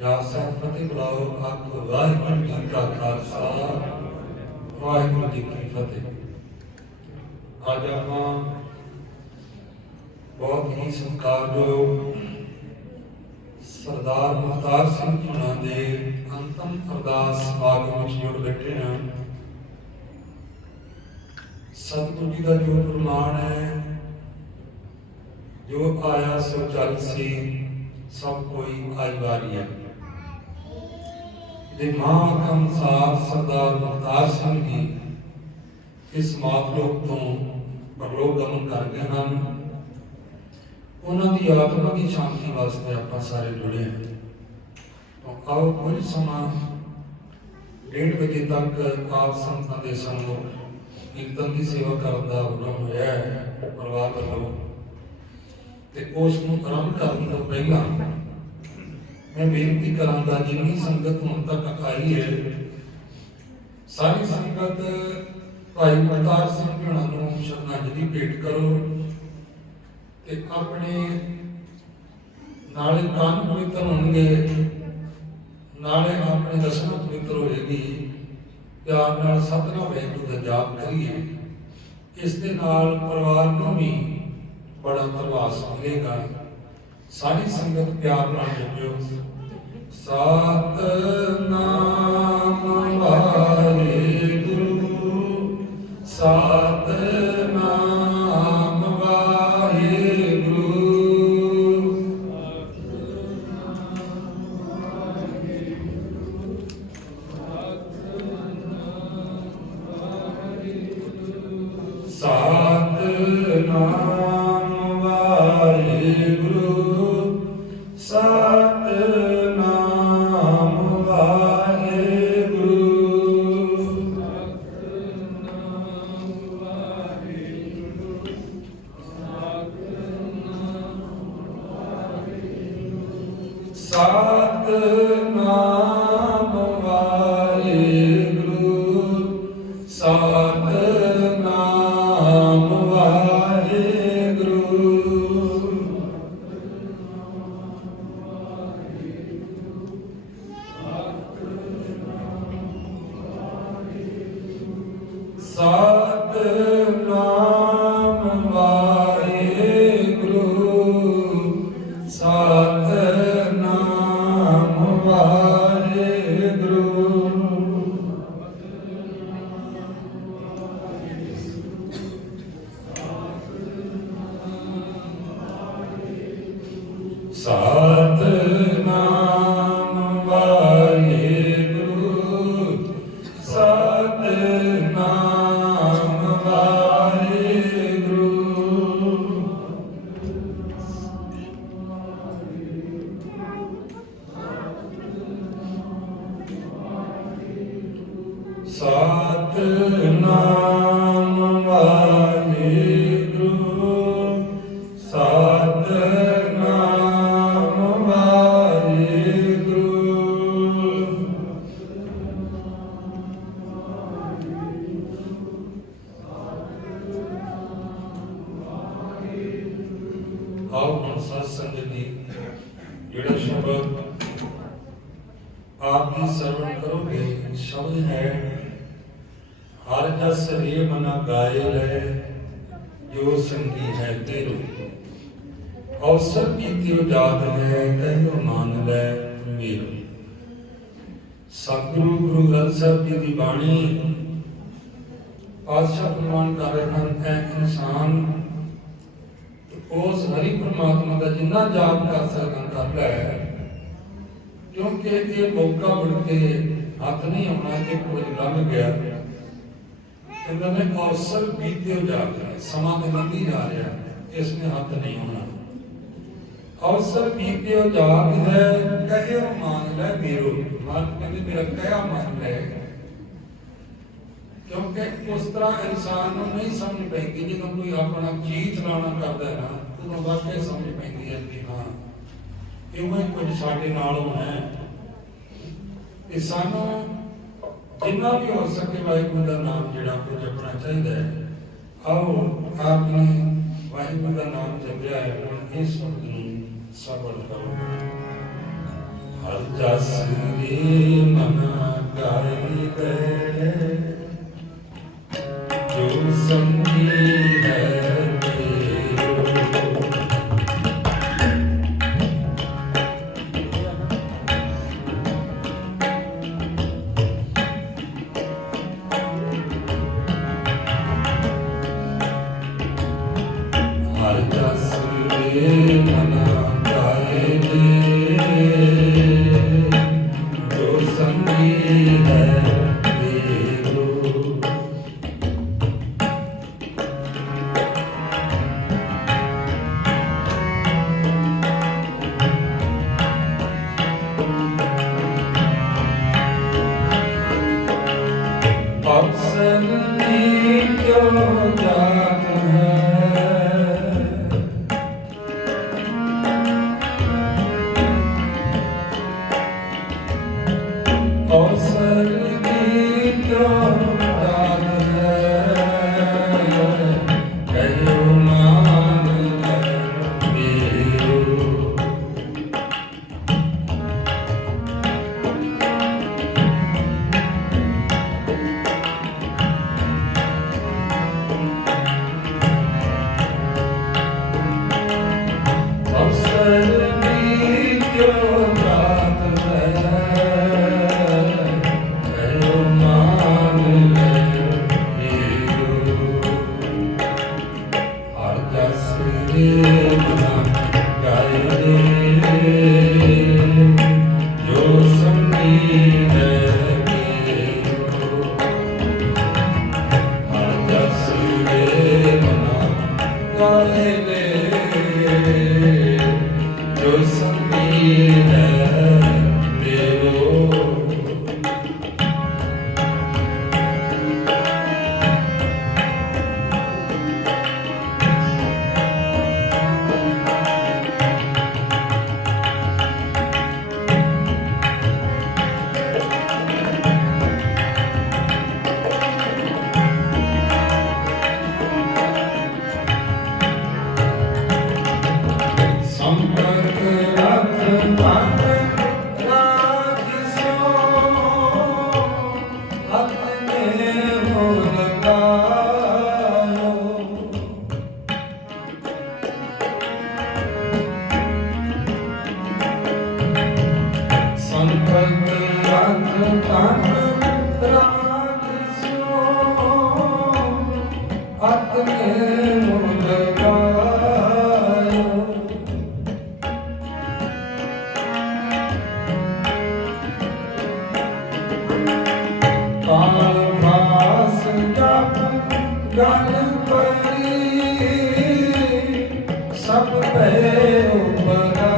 ਜਾਂ ਸਾਹਿਬ ਫਤਿਹ ਬੁਲਾਓ। ਆਪ ਵਾਹਿਗੁਰੂ ਜੀ ਕਾ ਖਾਲਸਾ ਵਾਹਿਗੁਰੂ ਜੀ ਕੀ ਫਤਿਹ। ਅੱਜ ਆਪਾਂ ਬਹੁਤ ਹੀ ਸਤਿਕਾਰਯੋਗ ਸਰਦਾਰ ਮੁਖਤਾਰ ਸਿੰਘ ਜੀ ਹੋਣਾ ਦੇ ਅੰਤਮ ਅਰਦਾਸ ਸਮਾਗਮ ਵਿੱਚ ਜੁੜ ਬੈਠੇ ਹਾਂ। ਸਤਿਗੁਰੂ ਜੀ ਦਾ ਜੋ ਪ੍ਰਮਾਣ ਹੈ, ਜੋ ਆਇਆ ਸੋ ਚੱਲ ਸੀ, ਸਭ ਕੋਈ ਆਈ ਵਾਰੀ ਹੈ। ਦੇ ਮਾਂ ਅਨੁਸਾਰ ਸਰਦਾਰ ਮੁਖਤਾਰ ਸਿੰਘ ਜੀ ਇਸ ਮਾਤਲੋਕ ਤੋਂ ਪਰਲੋਕ ਗਮਨ ਕਰ ਗਏ ਹਨ। ਉਹਨਾਂ ਦੀ ਆਤਮਾ ਦੀ ਸ਼ਾਂਤੀ ਵਾਸਤੇ ਆਪਾਂ ਸਾਰੇ ਜੁੜੇ ਹਾਂ। ਤਾਂ ਆਓ ਕੁਝ ਸਮਾਂ 1:30 ਵਜੇ ਤੱਕ ਆਪ ਸੰਤਾਂ ਦੇ ਸੰਗ ਕੀਰਤਨ ਦੀ ਸੇਵਾ ਕਰਨ ਦਾ ਹੁਕਮ ਹੋਇਆ ਹੈ ਪਰਿਵਾਰ ਵੱਲੋਂ, ਤੇ ਉਸ ਨੂੰ ਆਰੰਭ ਕਰਨ ਤੋਂ ਪਹਿਲਾਂ ਮੈਂ ਬੇਨਤੀ ਕਰਾਂਗਾ, ਜਿੰਨੀ ਸੰਗਤ ਹੁਣ ਤੱਕ ਆਈ ਹੈ, ਸਾਰੀ ਸੰਗਤ ਭਾਈ ਮੁਖਤਾਰ ਸਿੰਘ ਹੋਣਾ ਨੂੰ ਸ਼ਰਧਾਂਜਲੀ ਭੇਟ ਕਰੋ ਤੇ ਆਪਣੇ ਨਾਲੇ ਕੰਨ ਪਵਿੱਤਰ ਹੋਣਗੇ, ਨਾਲੇ ਆਪਣੇ ਰਸਮ ਪਵਿੱਤਰ ਹੋਏਗੀ। ਪਿਆਰ ਨਾਲ ਸਤਿਨਾਮ ਵਾਹਿਗੁਰੂ ਦਾ ਜਾਪ ਕਰੀਏ। ਇਸ ਦੇ ਨਾਲ ਪਰਿਵਾਰ ਨੂੰ ਵੀ ਬੜਾ ਪ੍ਰਭਾਵ ਮਿਲੇਗਾ। ਸਾਰੀ ਸੰਗਤ ਪਿਆਰ ਨਾਲ ਜਪਿਓ। ਸਤਿਨਾਮ ਵਾਹਿਗੁਰੂ, ਸਤਿਨਾਮ ਵਾਹਿਗੁਰੂ, ਸਤਿਨਾਮ ਵਾਹਿਗੁਰੂ, ਸਤਿਨਾਮ ਵਾਹਿਗੁਰੂ, ਸਤਿਨਾਮ ਵਾਹਿਗੁਰੂ, ਸਤਿਨਾਮ ਵਾਹਿਗੁਰੂ, ਸਤਿਨਾਮ ਵਾਹਿਗੁਰੂ, ਸਤਿਨਾਮ ਵਾਹਿਗੁਰੂ, ਸਤਿਨਾਮ ਵਾਹਿਗੁਰੂ, ਸਤਿਨਾਮ ਵਾਹਿਗੁਰੂ, ਸਤਿਨਾਮ ਵਾਹਿਗੁਰੂ, ਸਤਿਨਾਮ ਵਾਹਿਗੁਰੂ, ਆਓ ਹੁਣ ਸਾਧ ਸੰਗਤ ਜੀ ਜਿਹੜਾ ਸ਼ਬਦ ਆਪ ਜੀ ਸਰਵਣ ਕਰੋਗੇ, ਸ਼ਬਦ ਹੈ ਹਰ ਜਸ ਰੇ ਮਨਾ ਗਾਏ ਲੈ, ਜੋ ਸੰਗੀ ਹੈ ਤੇਰੋ, ਅਵਸਰ ਕੀਤਿਓ ਜਾਤ ਹੈ, ਕਹਿਓ ਮੰਨ ਲੈ ਮੇਰੋ। ਸਤਿਗੁਰੂ ਗੁਰੂ ਗ੍ਰੰਥ ਸਾਹਿਬ ਜੀ ਦੀ ਬਾਣੀ ਪਾਤਸ਼ਾਹ ਪ੍ਰਮਾਣ ਕਰ ਰਹੇ ਹਨ, ਹੈ ਇਨਸਾਨ ਉਸ ਹਰੀ ਪ੍ਰਮਾਤਮਾ ਦਾ ਜਿੰਨਾ ਜਾਪ ਕਰ ਸਕਦਾ ਕਰ ਲੈ, ਕਿਉਂਕਿ ਇਹ ਮੌਕਾ ਮੁੜ ਕੇ ਹੱਥ ਨਹੀਂ ਆਉਣਾ ਕਿ ਕੁਝ ਲੰਘ ਗਿਆ। ਇਹਨਾਂ ਨੇ ਅਵਸਰ ਬੀਤਿਓ ਜਾਪ ਹੈ, ਸਮਾਂ ਤੇ ਲੰਘੀ ਜਾ ਰਿਹਾ, ਇਸ ਨੇ ਹੱਥ ਨਹੀਂ ਆਉਣਾ। ਅਵਸਰ ਬੀਤਿਓ ਜਾਪ ਹੈ, ਕਹਿਓ ਮੰਨ ਲੈ ਮੇਰੋ, ਮਨ ਕਹਿੰਦੇ ਮੇਰਾ ਕਹਿਆ ਮੰਨ ਲੈ। ਕਿਉਂਕਿ ਉਸ ਤਰ੍ਹਾਂ ਇਨਸਾਨ ਨੂੰ ਨਹੀਂ ਸਮਝ ਪੈਂਦੀ, ਜਦੋਂ ਕੋਈ ਆਪਣਾ ਚੀਜ਼ ਚਲਾਣਾ ਕਰਦਾ ਹੈ ਨਾ, ਉਦੋਂ ਵਾਕਿਆ ਸਮਝ ਪੈਂਦੀ ਹੈ ਕਿ ਹਾਂ ਇਵੇਂ ਕੁਝ ਸਾਡੇ ਨਾਲ ਹੋਣਾ ਹੈ। ਤੇ ਸਾਨੂੰ ਜਿੰਨਾ ਵੀ ਹੋ ਸਕੇ ਵਾਹਿਗੁਰੂ ਦਾ ਨਾਮ ਜਿਹੜਾ ਉਹ ਜਪਣਾ ਚਾਹੀਦਾ ਹੈ। ਆਓ ਆਪ ਨੇ ਵਾਹਿਗੁਰੂ ਦਾ ਨਾਮ ਜਪਿਆ ਹੈ, ਹੁਣ ਇਸ ਸ਼ਬਦ ਨੂੰ ਸਫਲ ਕਰੋ। ਹਰ जस रे मन गाई गए जो संगी है हर जस रे मन गाए जो संगी है मेरो अवसर की क्यों जात है अवसर की क्यों जात है कहो मान मेरो अवसर की क्यों जात है कहो मान मेरो हर जस रे मना गाए जो संगी है मेरो हर जस रे मना गाए जो संगी है मेरो संपर्क रख मन राखिसो अपने हो लगायो संपर्क रख मन राखिसो अपने हो लगायो काल भास जप गल परी सब पे उपरायो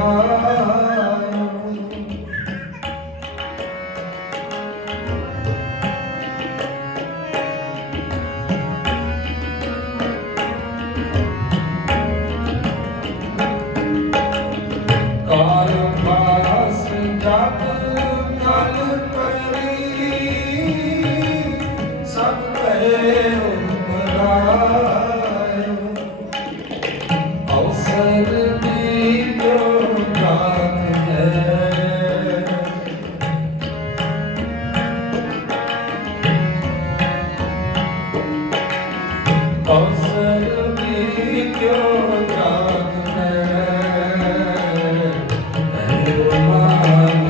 काल भास जप गल परी सब पे उपरायो अवसर की जो जात है अवसर की क्यों जात है कहो मान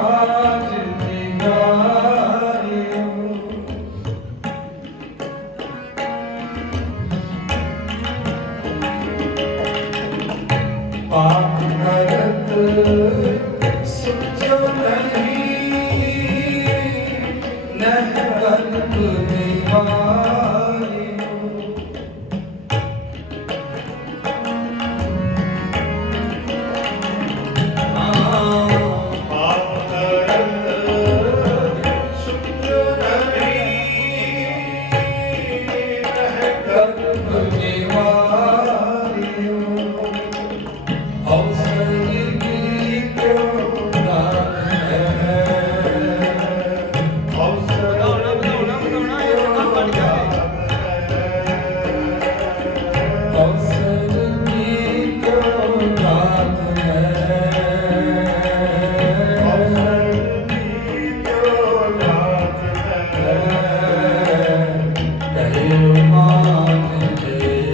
ਕਾਜ ਨਿਗਾਰਿਓ ਪਾਪ ਕਰਤ ਸੁਝੋ ਨਹੀਂ ਨਹਿ ਕਰਤ ਨਿਵਾਰਿਓ ਪਾਪ ਕਰਤ ਸੁਝੋ ਨਹੀਂ ਨਹਿ ਕਰਤ ਨਿਵਾਰਿਓ ਅਵਸਰ ਕੀ ਕਿਉ ਦਾਨ ਹੈ ਅਵਸਰ ਅਵਸਰ ਕੀ ਕਿਉ ਦਾਨ ਹੈ ਅਵਸਰ ਕੀ ਕਿਉ ਦਾਨ ਹੈ ਕਹਿਓ ਮਾਨ ਦੇ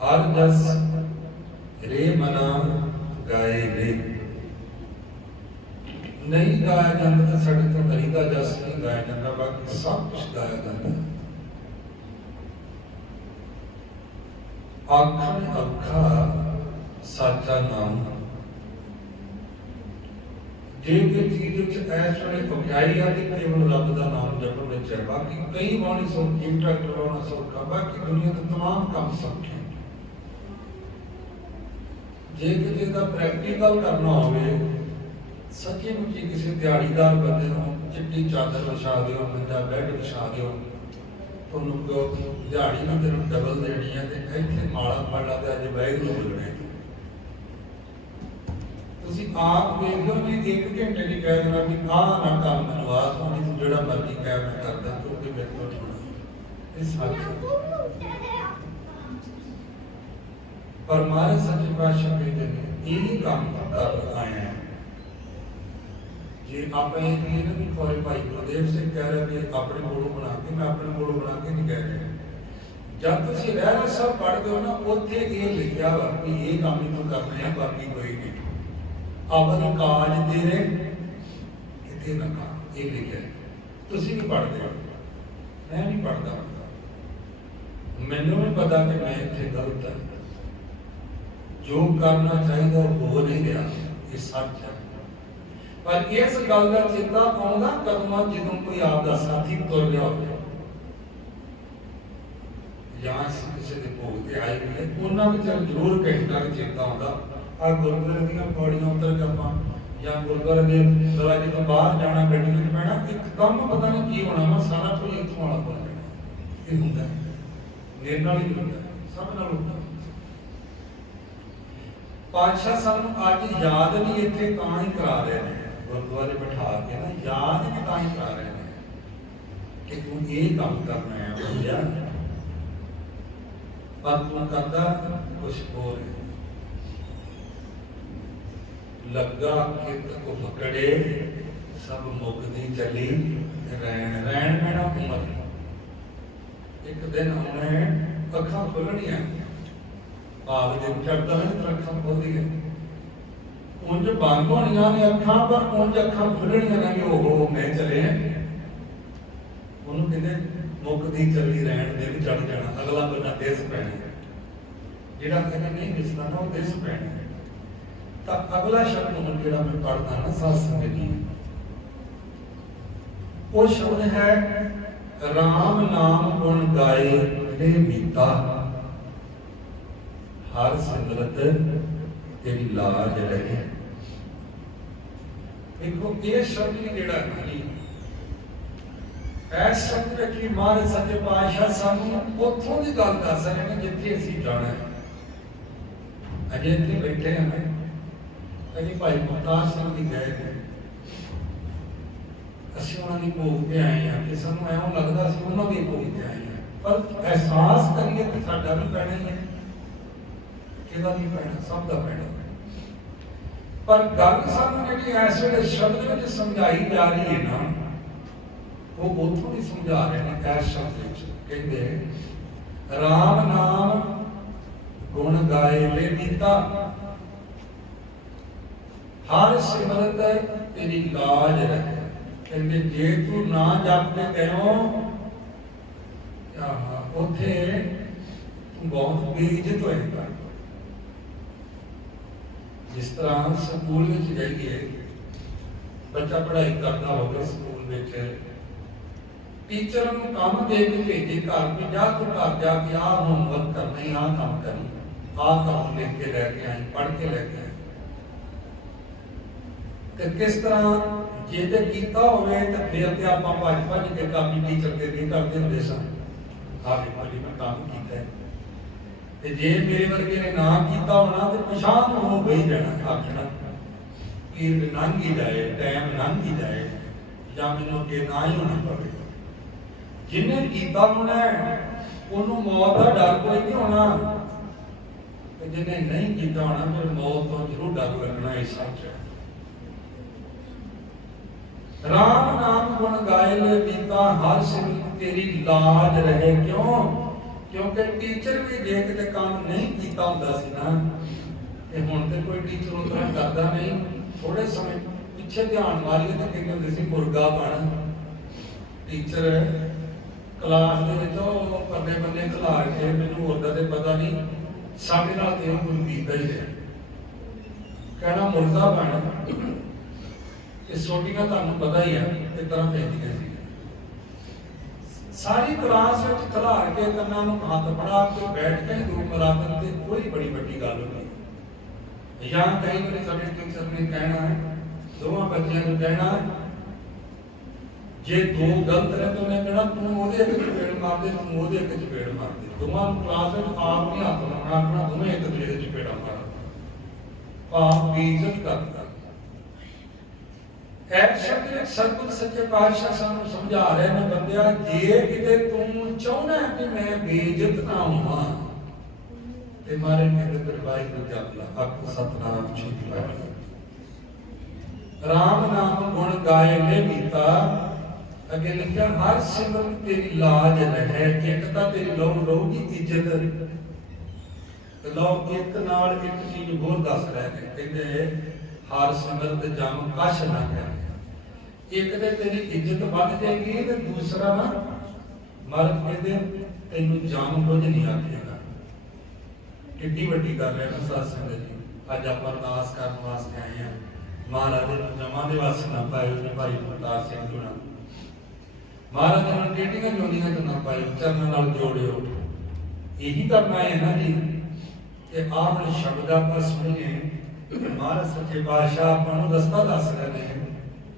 हर जस रे मना गाए रे। नहीं गाया जाता तो साढ़े तो हरि का जस नहीं गाया जाता, बाकी सब कुछ गाया जाता। आखन अखा साचा नाम, जे कोई चीज ऐस वे उपजाई है कि केवल रब का नाम जपन में है। बाकी कई बाणी सौखी, ट्रैक्टर चलाना सौखा, बाकी दुनिया के तमाम काम सौखे। जे किसी का प्रैक्टिकल करना हो, सच्ची मुची किसी दिहाड़ीदार बंदे को चिट्टी चादर विछा दो, मंजा बैड विछा दो, तुमको दिहाड़ी में तेन डबल देनी है, तो इतने माड़ा पाड़ा तो अज वाहगुरू मिलने। आप देख लो भी 1 घंटे की कह देना भी आह ना काम मैनू आ सोनी, तू जो मर्जी कह मैं करदा, क्योंकि मेरे को होना इस हक। पर महाराज सच्चे पातशाह कहते हैं यही काम कर आए हैं। जे आप ये ना भी खोरे भाई गुरदेव सिंह कह रहे हैं अपने कोलों बना के, मैं अपने कोलों बना के नहीं कह रहा। जब तुम रहना सब पढ़ते हो ना, उत्थे ये लिखा वा कि ये काम ही तो करने हैं, बाकी कोई नहीं। अवल काज तेरे इतने ना काम, ये लिखा है। तुम भी पढ़ते हो, मैं नहीं पढ़ता, मैनू भी पता कि मैं इतने गलत है। जो करना चाहिए वो हो नहीं गया, ये सच है। पर इस गल का चेता आउंदा कदमां जदों कोई आपका साथी तुर गया हो, या किसी के भोग ते आए हुए उन्होंने भी चल जरूर घंटा चेता आउंदा। आ गुरुद्वारे दी पौड़ियां उतर के आपां या गुरुद्वारे के दरवाजे तो बाहर जाना, गड्डी में बैठना, एकदम पता नहीं की होना वा, सारा कोई इत्थों वाला बोल जाना। ये हुंदा मेरे नाल ही हुंदा, सब नाल हुंदा। पातशाह सानू अज याद भी इत्थे तां ही करा रहे हैं, गुरुद्वारे बिठा के ना याद भी तां ही करा रहे हैं कि तू ये काम करना है भैया, पर तू करदा कुछ होर है। लगा कित को पकड़े सब मुकदी चली रैन, रैन मेरा उमर। एक दिन उन्हें अखा खुलनिया, भाव जब चढ़ता है तो अखा खोलती है, उंज बंद होनिया ने अखा, पर उंज अखा खुलनिया ने कि ओहो मैं चले हैं। उन्होंने कहते मुकदी चली रैन दे भी चढ़ जाना, अगला बंदा दिस पैना, जिहड़ा कहना नहीं दिसदा ना वो दिस पैना। तो अगला शब्द हूँ जो मैं पढ़ता ना सत्संग जी, वो शब्द है राम नाम गुण गाए ले मीता, हर सिमरत तेरी लाज रहे। देखो ये शब्द भी जेड़ा नहीं ऐस शब्द की महाराज सच्चे पातशाह सानू उथों की गल दस रहे हैं जिथे असीं जाना है। अजे इत्थे बैठे हैं, कभी भाई मुहताज सिंह जी गए थे, असीं उन्हां दी भोग ते आए हैं कि सानू ऐवें लगदा असीं उन्हां दी भोग ते आए हैं, पर एहसास करिए कि साडा भी पैना ही है, किहदा नहीं पैना, सब दा पैना। पर गल सानू जिहड़ी इस वेले शब्द विच समझाई जा रही है ना, वो उथों ही समझा रहे हैं। इस शब्द विच कहंदे राम नाम गुण गाए ले मीता, हर सिमरत तेरी लाज रहे। कहते जे तू ना जप के गयो उथे तू बहुत बेइज्जत होएगा। जिस तरह स्कूल में जाइए, बच्चा पढ़ाई करता होगा, स्कूल में टीचर को काम दे के भेजे घर में, जा तू घर जाके आ होमवर्क करना, आ काम करनी, आ काम लिख के लैके आई, पढ़ के लैके आई। तो किस तरह जे ते कीता होवे तो फिर ते आपां भज भज के कापी टीचर दे नहीं करते हुंदे सन, आके भाजी मैं काम कीता है। ते जे मेरे वर्गे ने ना कीता होना तो पछाण हो गई जाना, आखना कि लंघ ही जाए, टाइम लंघ ही जाए, या मैनूं अगे ना ही होना पवे। जिन्हें कीता होना उन्होंने मौत का डर कोई नहीं होना, जिन्हें नहीं कीता होना फिर मौत तो जरूर डर लगना। इस सच है। राम नाम गुण गाए ले पीता, हर सिमरत तेरी लाज रहे। क्यों क्योंकि टीचर भी जे किते काम नहीं किया होंदा सी ना ते हुण ते कोई टीचर उतना करदा नहीं। थोड़े समय पिछे ध्यान मारिए तो कहते होंदे सी मुर्गा बन। टीचर क्लास दे विच ओह परले बन्ने खला के मैनूं होरदा ते पता नहीं साडे नाल ते कुछ कीता ही है कहना मुर्गा बन। ये सोटियां तुहानूं पता ही है किस तरह पैंदियां सी। सारी क्लास में खिलार के कन्ना नूं हथ फड़ा के बैठ के दो मुरादन ते कोई बड़ी वड्डी गल नहीं। या कई बार साडे टीचर ने कहना दोवां बच्चियां नूं कहना जे दो गलत रहे तो उन्हें कहना तू ओहदे एक चपेड़ मार दे तू ओहदे एक चपेड़ मार दे। दोवां क्लास में आप नहीं हथ लाना अपना दोवें एक दूसरे दे चपेड़ा मार आप बेइज्जत करता। सतगुर सच्चे पातशाह सानू समझा रहे ने बंदिया जे किते तू चाहना है कि मैं बेइज्जत ना होवां ते मारे मेरे दरबार को जप ला हक सतनाम श्री वाहिगुरू। राम नाम गुण गाए ले मीता अगे लिखा हर सिमरन तेरी लाज रहे। एक तां तेरी लौ रहूगी इज्जत लौ एक नाल एक चीज होर दस रहे ने कहंदे हर सिमरत जम कश ना कर। एक ते तेरी इज्जत बढ़ जाएगी ते दूसरा ना मर कहते तेनू जाम कुछ नहीं आखेगा। कितनी वड्डी गल है ना साध संगत जी। अज आप अरदास करने वास्ते आए हैं महाराज जमा दे वास्ते ना पाए ने भाई अवतार सिंह जुड़ा महाराज ने टेटियां जोड़ियां तो ना पाए चरणों नाल जोड़ियो। यही करना है ना जी कि आप शब्द आप सुनिए महाराज सच्चे पातशाह आपको रस्ता दस रहे हैं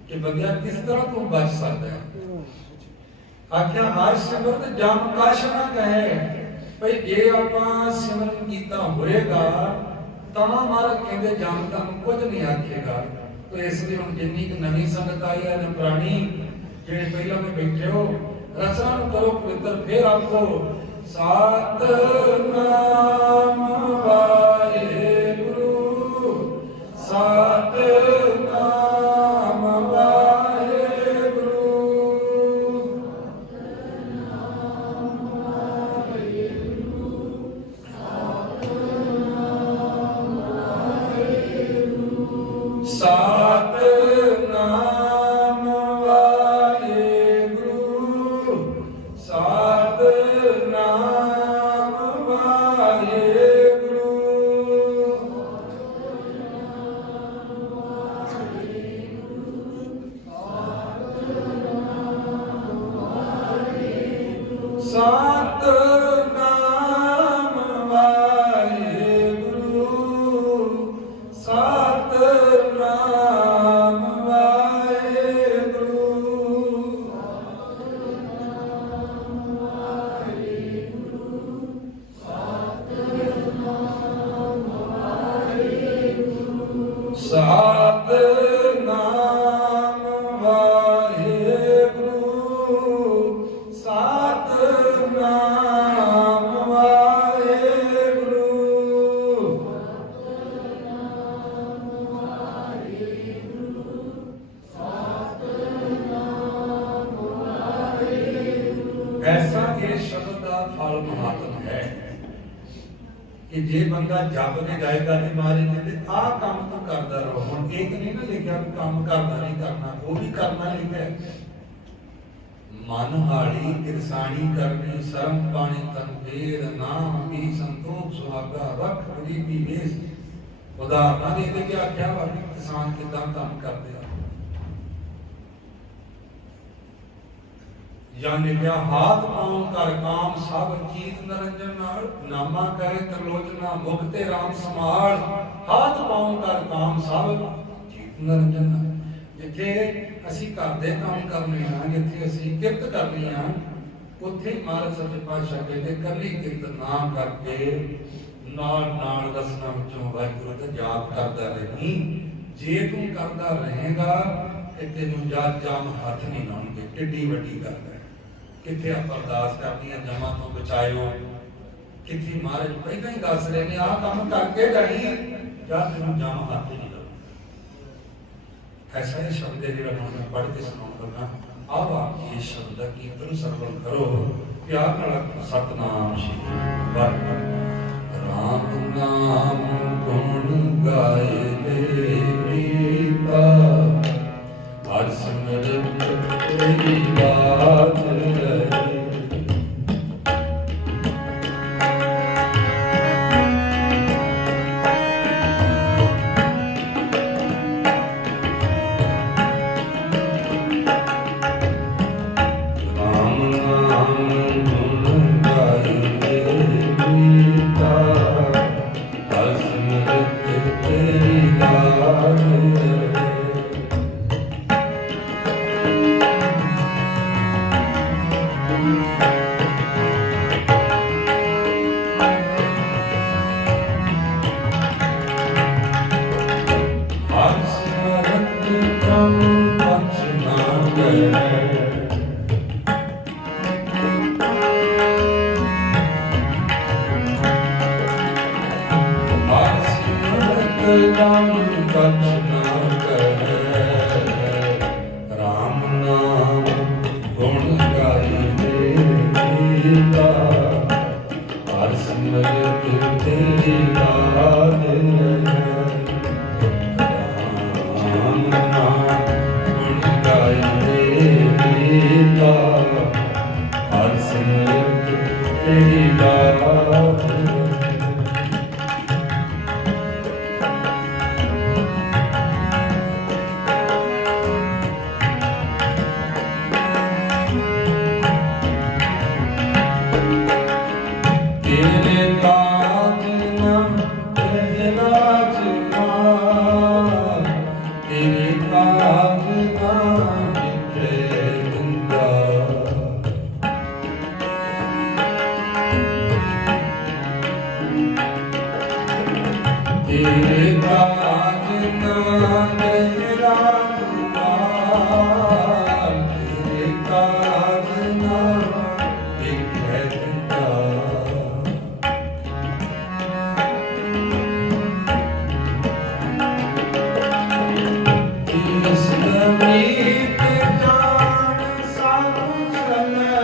कि बंदिया किस तरह तू बच सकता है। आख्या हर सिमरत जम कश ना कहे भाई जे आपां सिमरन कीता होएगा तां महाराज कहंदे जम तम कुछ नहीं आखेगा। तो इसलिए हुण जिन्नी कि नवीं संगत आई है ने पुरानी जेड़े पहला में बैठे हो रचना करो पवित्र फिर आपको सतनाम वाहिगुरू सतनाम वाहिगुरू सतनाम वाहिगुरू सतनाम वाहिगुरू सतनाम वाहिगुरू सतनाम वाहिगुरू सतनाम वाहिगुरू सतनाम वाहिगुरू ऐसा ये शब्द का फल महात्म है कि जे बंदा जप के गाएगा ते मारे कहते आ काम तो करदा रहो। हुण एक नहीं ना लिखा कि काम करना नहीं करना वो भी करना लिखा है। मन हाड़ी किरसानी करनी शर्म पानी तन बेर नाम भी संतोख सुहागा रख गरीबी वेश उदाहरण देते कि आख्या वाली किसान किदां काम करते हैं। या लिखा हाथ पांव कर काम सब चीत निरंजन नाल नामा करे त्रिलोचना मुख ते राम समाल। हाथ पांव कर काम सब चीत निरंजन नाल जिथे असी घर दे काम करने हां जिथे असी किरत करनी हां उत्थे महाराज सच्चे पातशाह कहते कली किरत ना करके नाल नाल दसना विचों वाहिगुरू दा जाप करदा रही। जे तू करदा रहेगा ते तेनू जाम हथ नहीं लाउणगे। किड्डी वड्डी गल है। किथे आप अरदास करनी है जमा तो बचायो किथे महाराज पहले ही दस रहे ने आ काम करके जाई जा तेनू जाम हाथ नहीं लाओ। ऐसा ही शब्द है जिहड़ा मैं पढ़ के सुनाऊंगा। अब आप ये शब्द कीर्तन सरवण करो प्यार नाल सतनाम श्री वाहिगुरू। राम नाम गुण गाए देता, हर सिमरत तेरी बात रहे। राम नाम गुण गाए देता, हर सिमरत तेरी बात रहे। राम नाम गुण गाए देता, हर सिमरत तेरी बात रहे। तेरे काज ना मेरा दुआर, तेरे काज ना दिखे दिता। इस मीत जान साधु चले,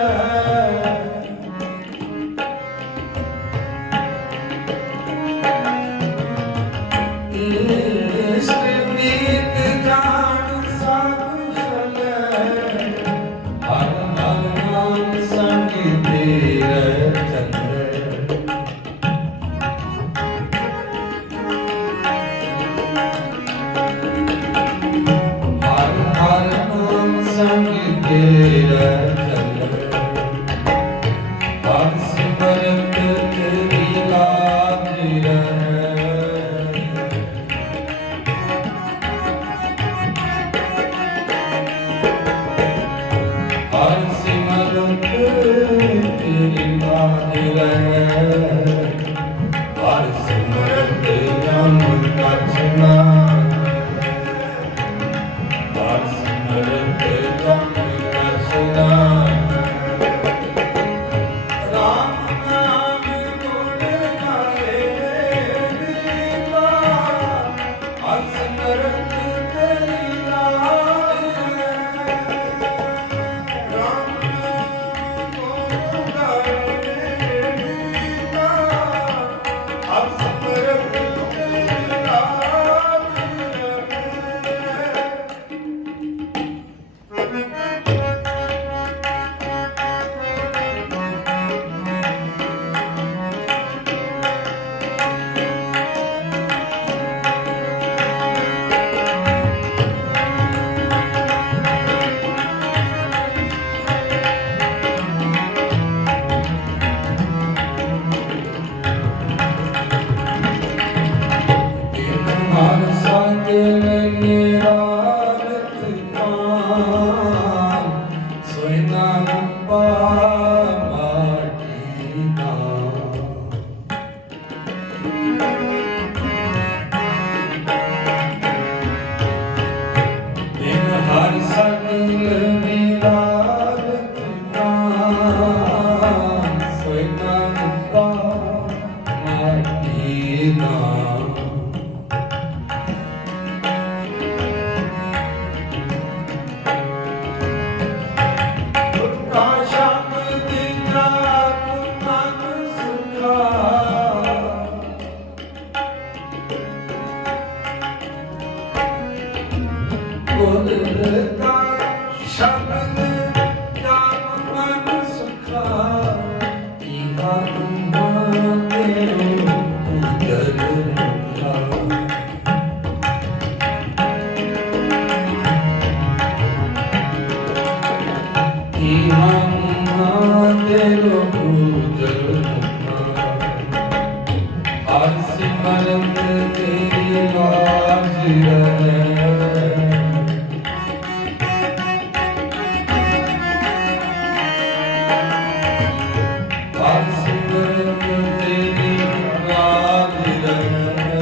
तेरो पूजन हर सिमरन तेरी लाज रहे हर सिमरन तेरी लाज रहे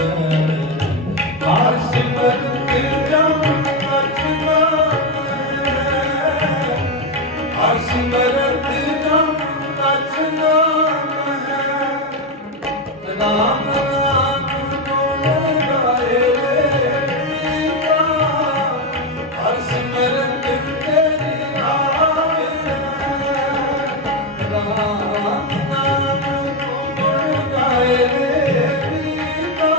हर सिमरन तेरा बचना हर सिमरन तेरा बचना राम राम बोल गाए गीता हर सिमरन तेरी लाज राम नाम बोल गाए गीता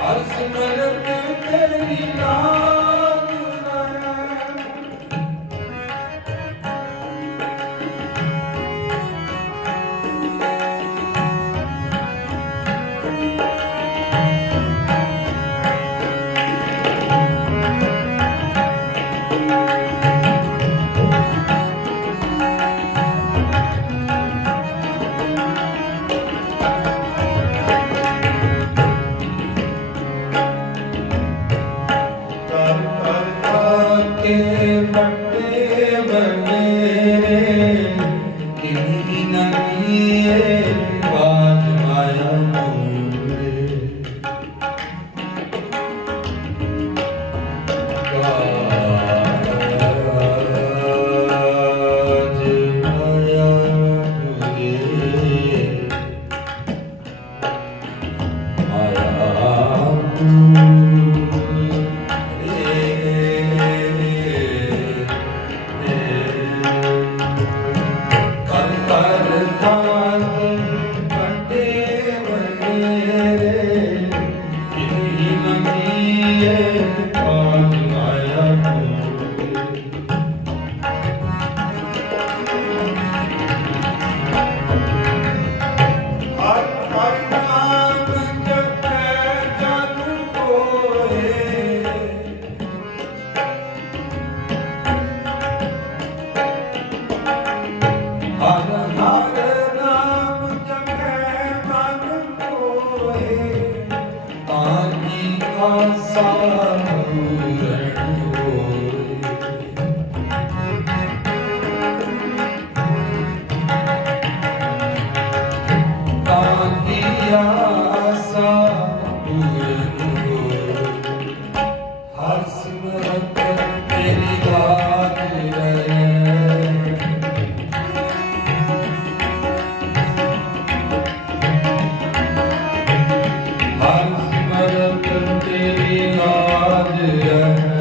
हर सिमरन तेरी लाज के पट्टे बने किन्हीं नहीं बाज माया मोरे बाज माया मोरे माया हर सिमरन तेरी लाज रहे हर सिमरन तेरी लाज रहे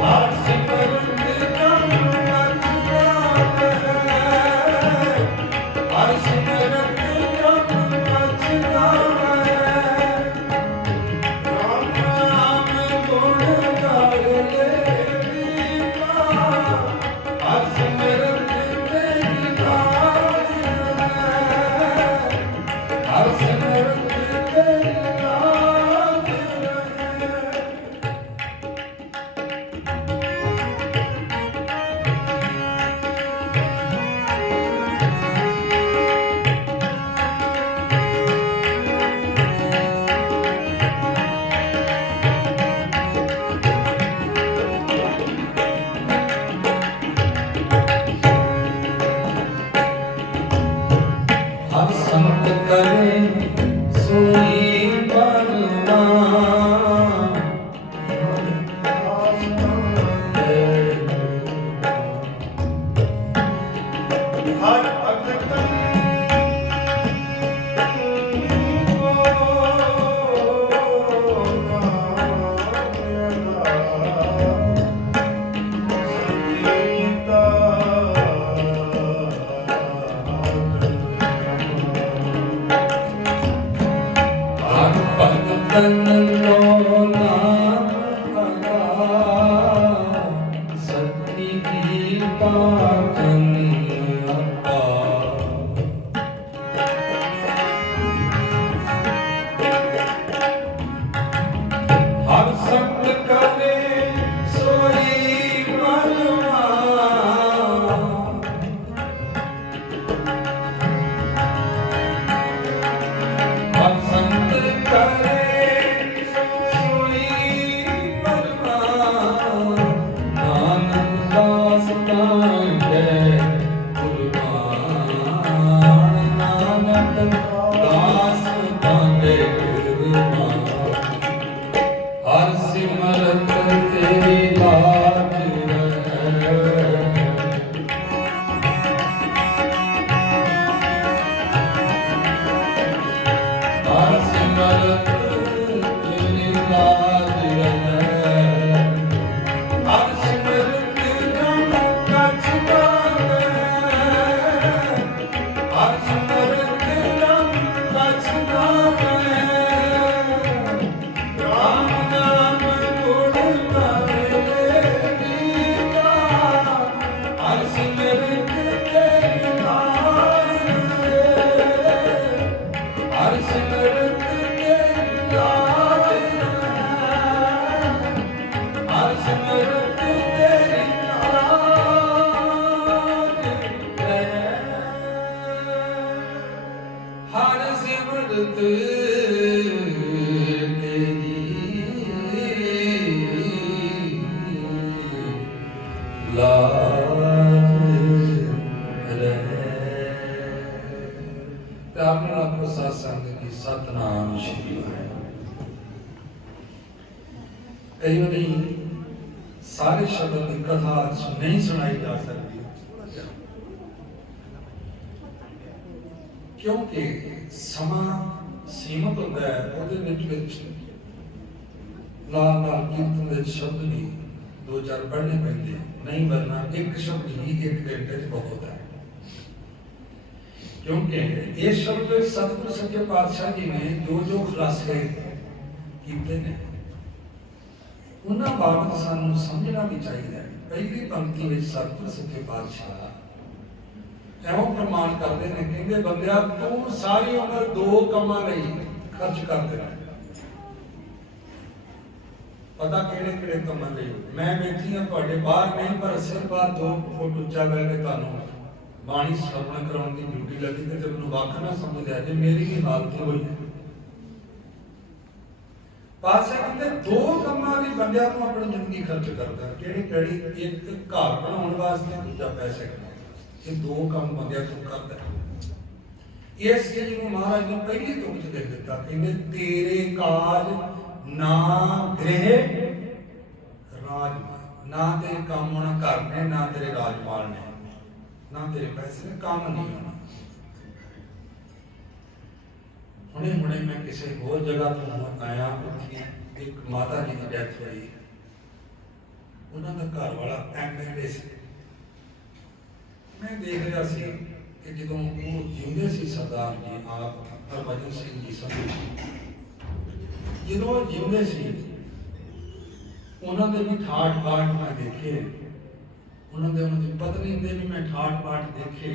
हर सिमरन तेरा बचना हर सिमरन तेरा बचना संत करे सोई बलवा हर भगत तन लो नाम सत्य की पाचन हर संत करे सोई मनवा लाज रहे। ते आपने आपको सत्संग की सतनाम श्री वाहिगुरू। कई बारी सारे शब्द की कथा नहीं सुनाई जा सकती, क्योंकि समा सीमित होता है। लाल लाल कीर्तन के शब्द भी दो चार पढ़ने पैंते, नहीं वरना एक शब्द ही एक घंटे बहुत है। क्योंकि ये शब्द सतगुरु सच्चे पातशाह जी ने जो जो खुलासे किए ने उन्होंने बाबत सानू समझना भी चाहिए। पहली पंक्ति में सतगुरु सच्चे पातशाह एवं प्रमाण करते हैं, कहते बंदिया तू सारी उम्र दो कामां लई खर्च कर दे। पता केड़े केड़े कामां लई मैं बैठी हां तुहाडे बाहर नहीं, पर सिर बाहर 2 फुट उच्चा बह के तुहानू बाणी श्रवण कराउण दी ड्यूटी लगी ते मैनूं वख ना समझ आ जे मेरी भी हालत होई है। पातशाह कहते दो कामां लई बंदिया तू अपनी जिंदगी खर्च करदा। केड़ी केड़ी? एक घर बनाउण वास्ते, दूजा पैसे कमाउण। ये दो काम बंदिया तू करदा। इस चीज को महाराज ने पहली तुक च लिख दिता, कहते तेरे काज ना गृह राज, ना तेरे काम होना घर ने, ना तेरे राजपाल ने, ना तेरे पैसे ने, काम नहीं होना। हुणे हुणे मैं किसी होर जगह तो आया, एक माता जी की डेथ हुई, उन्होंने घर वाला MLA से मैं देख रहा सी कि जो वो जिंदे सी सरदार जी आप हरभजन सिंह जी संधू जो जिंदे सी उन्होंने भी ठाठ बाट मैं देखे, उन्होंने पत्नी दे भी मैं ठाठ बाट देखे।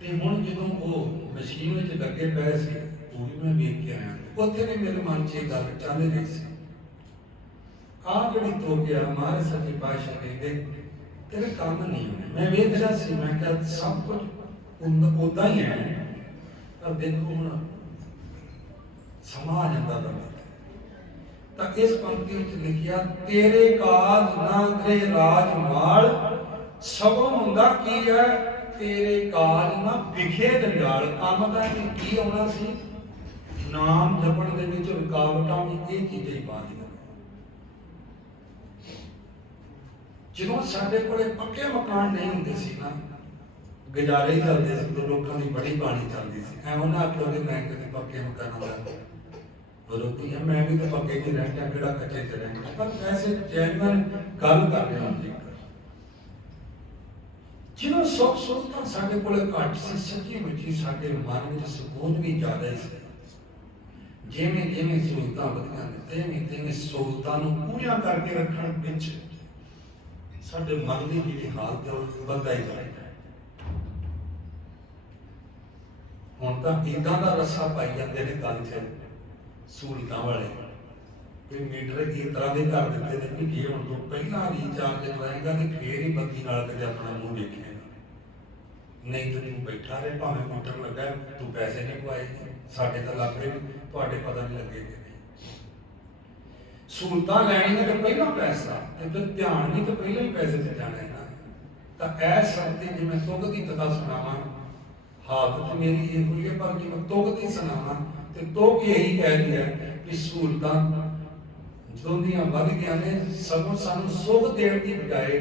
ते हुण जो वो मशीन में लगे पे सी वो भी मैं वेख के आया, उत्थे भी मेरे मन च गल चल रही सी। आ जिहड़ी तो गया महाराज सच्चे पातशाह कहते तेरे काम नहीं होने। मैं वेख रहा सी, मैं क्या सब कुछ उदा ही है, पर देखो हुण समा आ जाता था। तो इस पंक्ति में लिखिया तेरे काज ना गृह राज माल, सगों हुंदा की है तेरे काज ना विखे जंजाल। काम का की होना सी, नाम जपण दे विच रुकावटां भी ये चीज़ां ही पा दी। ਜਦੋਂ ਸਾਡੇ ਕੋਲੇ ਪੱਕੇ ਮਕਾਨ ਨਹੀਂ ਹੁੰਦੇ ਸੀ ਨਾ, ਗੁਜ਼ਾਰੇ ਹੀ ਚੱਲਦੇ ਸੀ, ਤੇ ਲੋਕਾਂ ਦੀ ਬੜੀ ਬਾਣੀ ਚੱਲਦੀ ਸੀ। ਐ ਉਹਨਾਂ ਆਖਿਆ ਕਿ ਮੈਂ ਕਦੇ ਪੱਕੇ ਮਕਾਨਾਂ ਦਾ ਵਿਰੋਧੀ ਹਾਂ, ਮੈਂ ਵੀ ਤਾਂ ਪੱਕੇ ਚ ਰਹਿਣਾ, ਕਿਹੜਾ ਕੱਚੇ ਚ ਰਹਿਣਾ। ਪਰ ਵੈਸੇ ਜੈਨੂਅਨ ਗੱਲ ਕਰ ਰਹੇ ਹਾਂ ਜੀ। ਜਦੋਂ ਸੁੱਖ ਸੁਵਿਧਾ ਸਾਡੇ ਕੋਲੇ ਘੱਟ ਸੀ, ਸੱਚੀ ਮੁੱਚੀ ਸਾਡੇ ਮਨ ਵਿੱਚ ਸਕੂਨ ਵੀ ਜ਼ਿਆਦਾ ਸੀ। ਜਿਵੇਂ ਜਿਵੇਂ ਸਹੂਲਤਾਂ ਵਧੀਆਂ ਨੇ, ਤਿਵੇਂ ਤਿਵੇਂ ਸਹੂਲਤਾਂ ਨੂੰ ਪੂਰੀਆਂ ਕਰਕੇ ਰੱਖਣ ਵਿੱਚ ਸਾਡੇ ਮਨ ਦੀ ਜਿਹੜੀ ਹਾਲਤ ਹੈ ਉਹ ਵੱਧਦਾ ਹੀ ਜਾਂਦਾ ਹੈ। ਹੁਣ ਤਾਂ ਏਦਾਂ ਦਾ ਰੱਸਾ ਪਾਈ ਜਾਂਦੇ ਨੇ ਗੱਲ 'ਚ ਸਹੂਲਤਾਂ ਵਾਲੇ, ਕੋਈ ਮੀਟਰ ਇਸ ਤਰ੍ਹਾਂ ਦੇ ਕਰ ਦਿੱਤੇ ਨੇ ਕਿ ਜੇ ਹੁਣ ਤੋਂ ਪਹਿਲਾਂ ਰੀਚਾਰਜ ਕਰਾਏਗਾ ਤੇ ਫੇਰ ਹੀ ਬੱਤੀ ਨਾਲ ਕਦੇ ਆਪਣਾ ਮੂੰਹ ਦੇਖੇਗਾ, ਨਹੀਂ ਤਾਂ ਤੂੰ ਬੈਠਾ ਰਹੇ ਭਾਵੇਂ ਮੀਟਰ ਲੱਗਾ ਤੂੰ ਪੈਸੇ ਨਹੀਂ ਪਵਾਏ, ਸਾਡੇ ਤਾਂ ਲੱਗ ਰਹੇ ਤੁਹਾਡੇ ਪਤਾ ਨਹੀਂ ਲੱਗੇਗਾ। ਸਹੂਲਤਾਂ ਲੈਣੀਆਂ ਤਾਂ ਪਹਿਲਾਂ ਪੈਸਾ, ਤੇ ਫਿਰ ਧਿਆਨ ਨਹੀਂ ਤਾਂ ਪਹਿਲਾਂ ਹੀ ਪੈਸੇ ਤੇ ਜਾਣਾ ਹੈ ਨਾ। ਤਾਂ ਇਹ ਸ਼ਬਦ ਜੇ ਮੈਂ ਤੁਕ ਦੀ ਕਥਾ ਸੁਣਾਵਾਂ, ਹਾਲਤ ਮੇਰੀ ਇਹ ਹੋਈ ਹੈ, ਪਰ ਜੇ ਮੈਂ ਤੁਕ ਦੀ ਸੁਣਾਵਾਂ ਤੇ ਤੁਕ ਇਹੀ ਕਹਿ ਰਹੀ ਹੈ ਕਿ ਸਹੂਲਤਾਂ ਜਦੋਂ ਦੀਆਂ ਵੱਧ ਗਈਆਂ ਨੇ, ਸਗੋਂ ਸਾਨੂੰ ਸੁੱਖ ਦੇਣ ਦੀ ਬਜਾਏ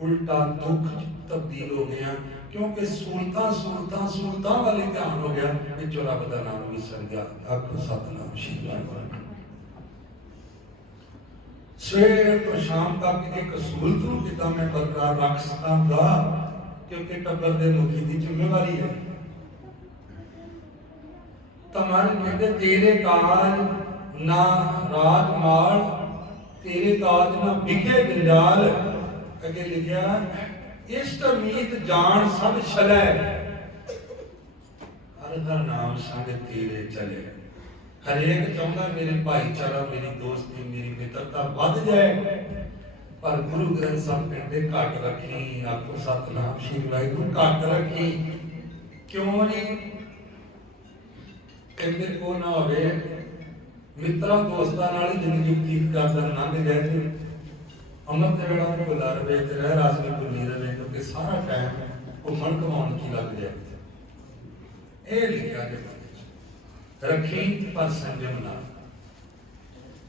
ਉਲਟਾ ਦੁੱਖ ਤਬਦੀਲ ਹੋ ਗਿਆ, ਕਿਉਂਕਿ ਸਹੂਲਤਾਂ ਵਾਲੇ ਧਿਆਨ ਹੋ ਗਿਆ, ਵਿੱਚੋਂ ਰੱਬ ਦਾ ਨਾਮ ਵਿਸਰ ਗਿਆ। ਆਖੋ ਸਤਿਨਾਮ ਸ੍ਰੀ ਵਾਹਿਗੁਰੂ। ਸਵੇਰ ਤੋਂ ਸ਼ਾਮ ਤੱਕ ਇੱਕ ਸਹੂਲਤ ਨੂੰ ਕਿੱਦਾਂ ਮੈਂ ਬਰਕਰਾਰ ਰੱਖ ਸਕਾਂਗਾ, ਕਿਉਂਕਿ ਟੱਬਰ ਦੇ ਮੁਖੀ ਦੀ ਜ਼ਿੰਮੇਵਾਰੀ ਹੈ। तुम्हारे कहते तेरे काज ना राज माल, तेरे काज ना बिके जंजाल। अगे लिखा इष्ट मीत जान सब छलै, हर हर नाम संग तेरे चले। हरेक चाहता मेरे भाईचारा, मेरी दोस्ती, मेरी मित्रता बढ़ जाए, पर गुरु ग्रंथ साहब कहते घट रखी। आखो सतनाम श्री वाहिगुरू। घट रखी क्यों नहीं कहते, को ना हो मित्रा दोस्तां नाल जिंदगी बतीत करदा लंघ जाए, अमृत वेला भी बुला रहे तो रह रास भी भुली रहे क्योंकि सारा टाइम घूमन घुमाने की लग जाए। ये लिखा गया रखी पर संयम ना।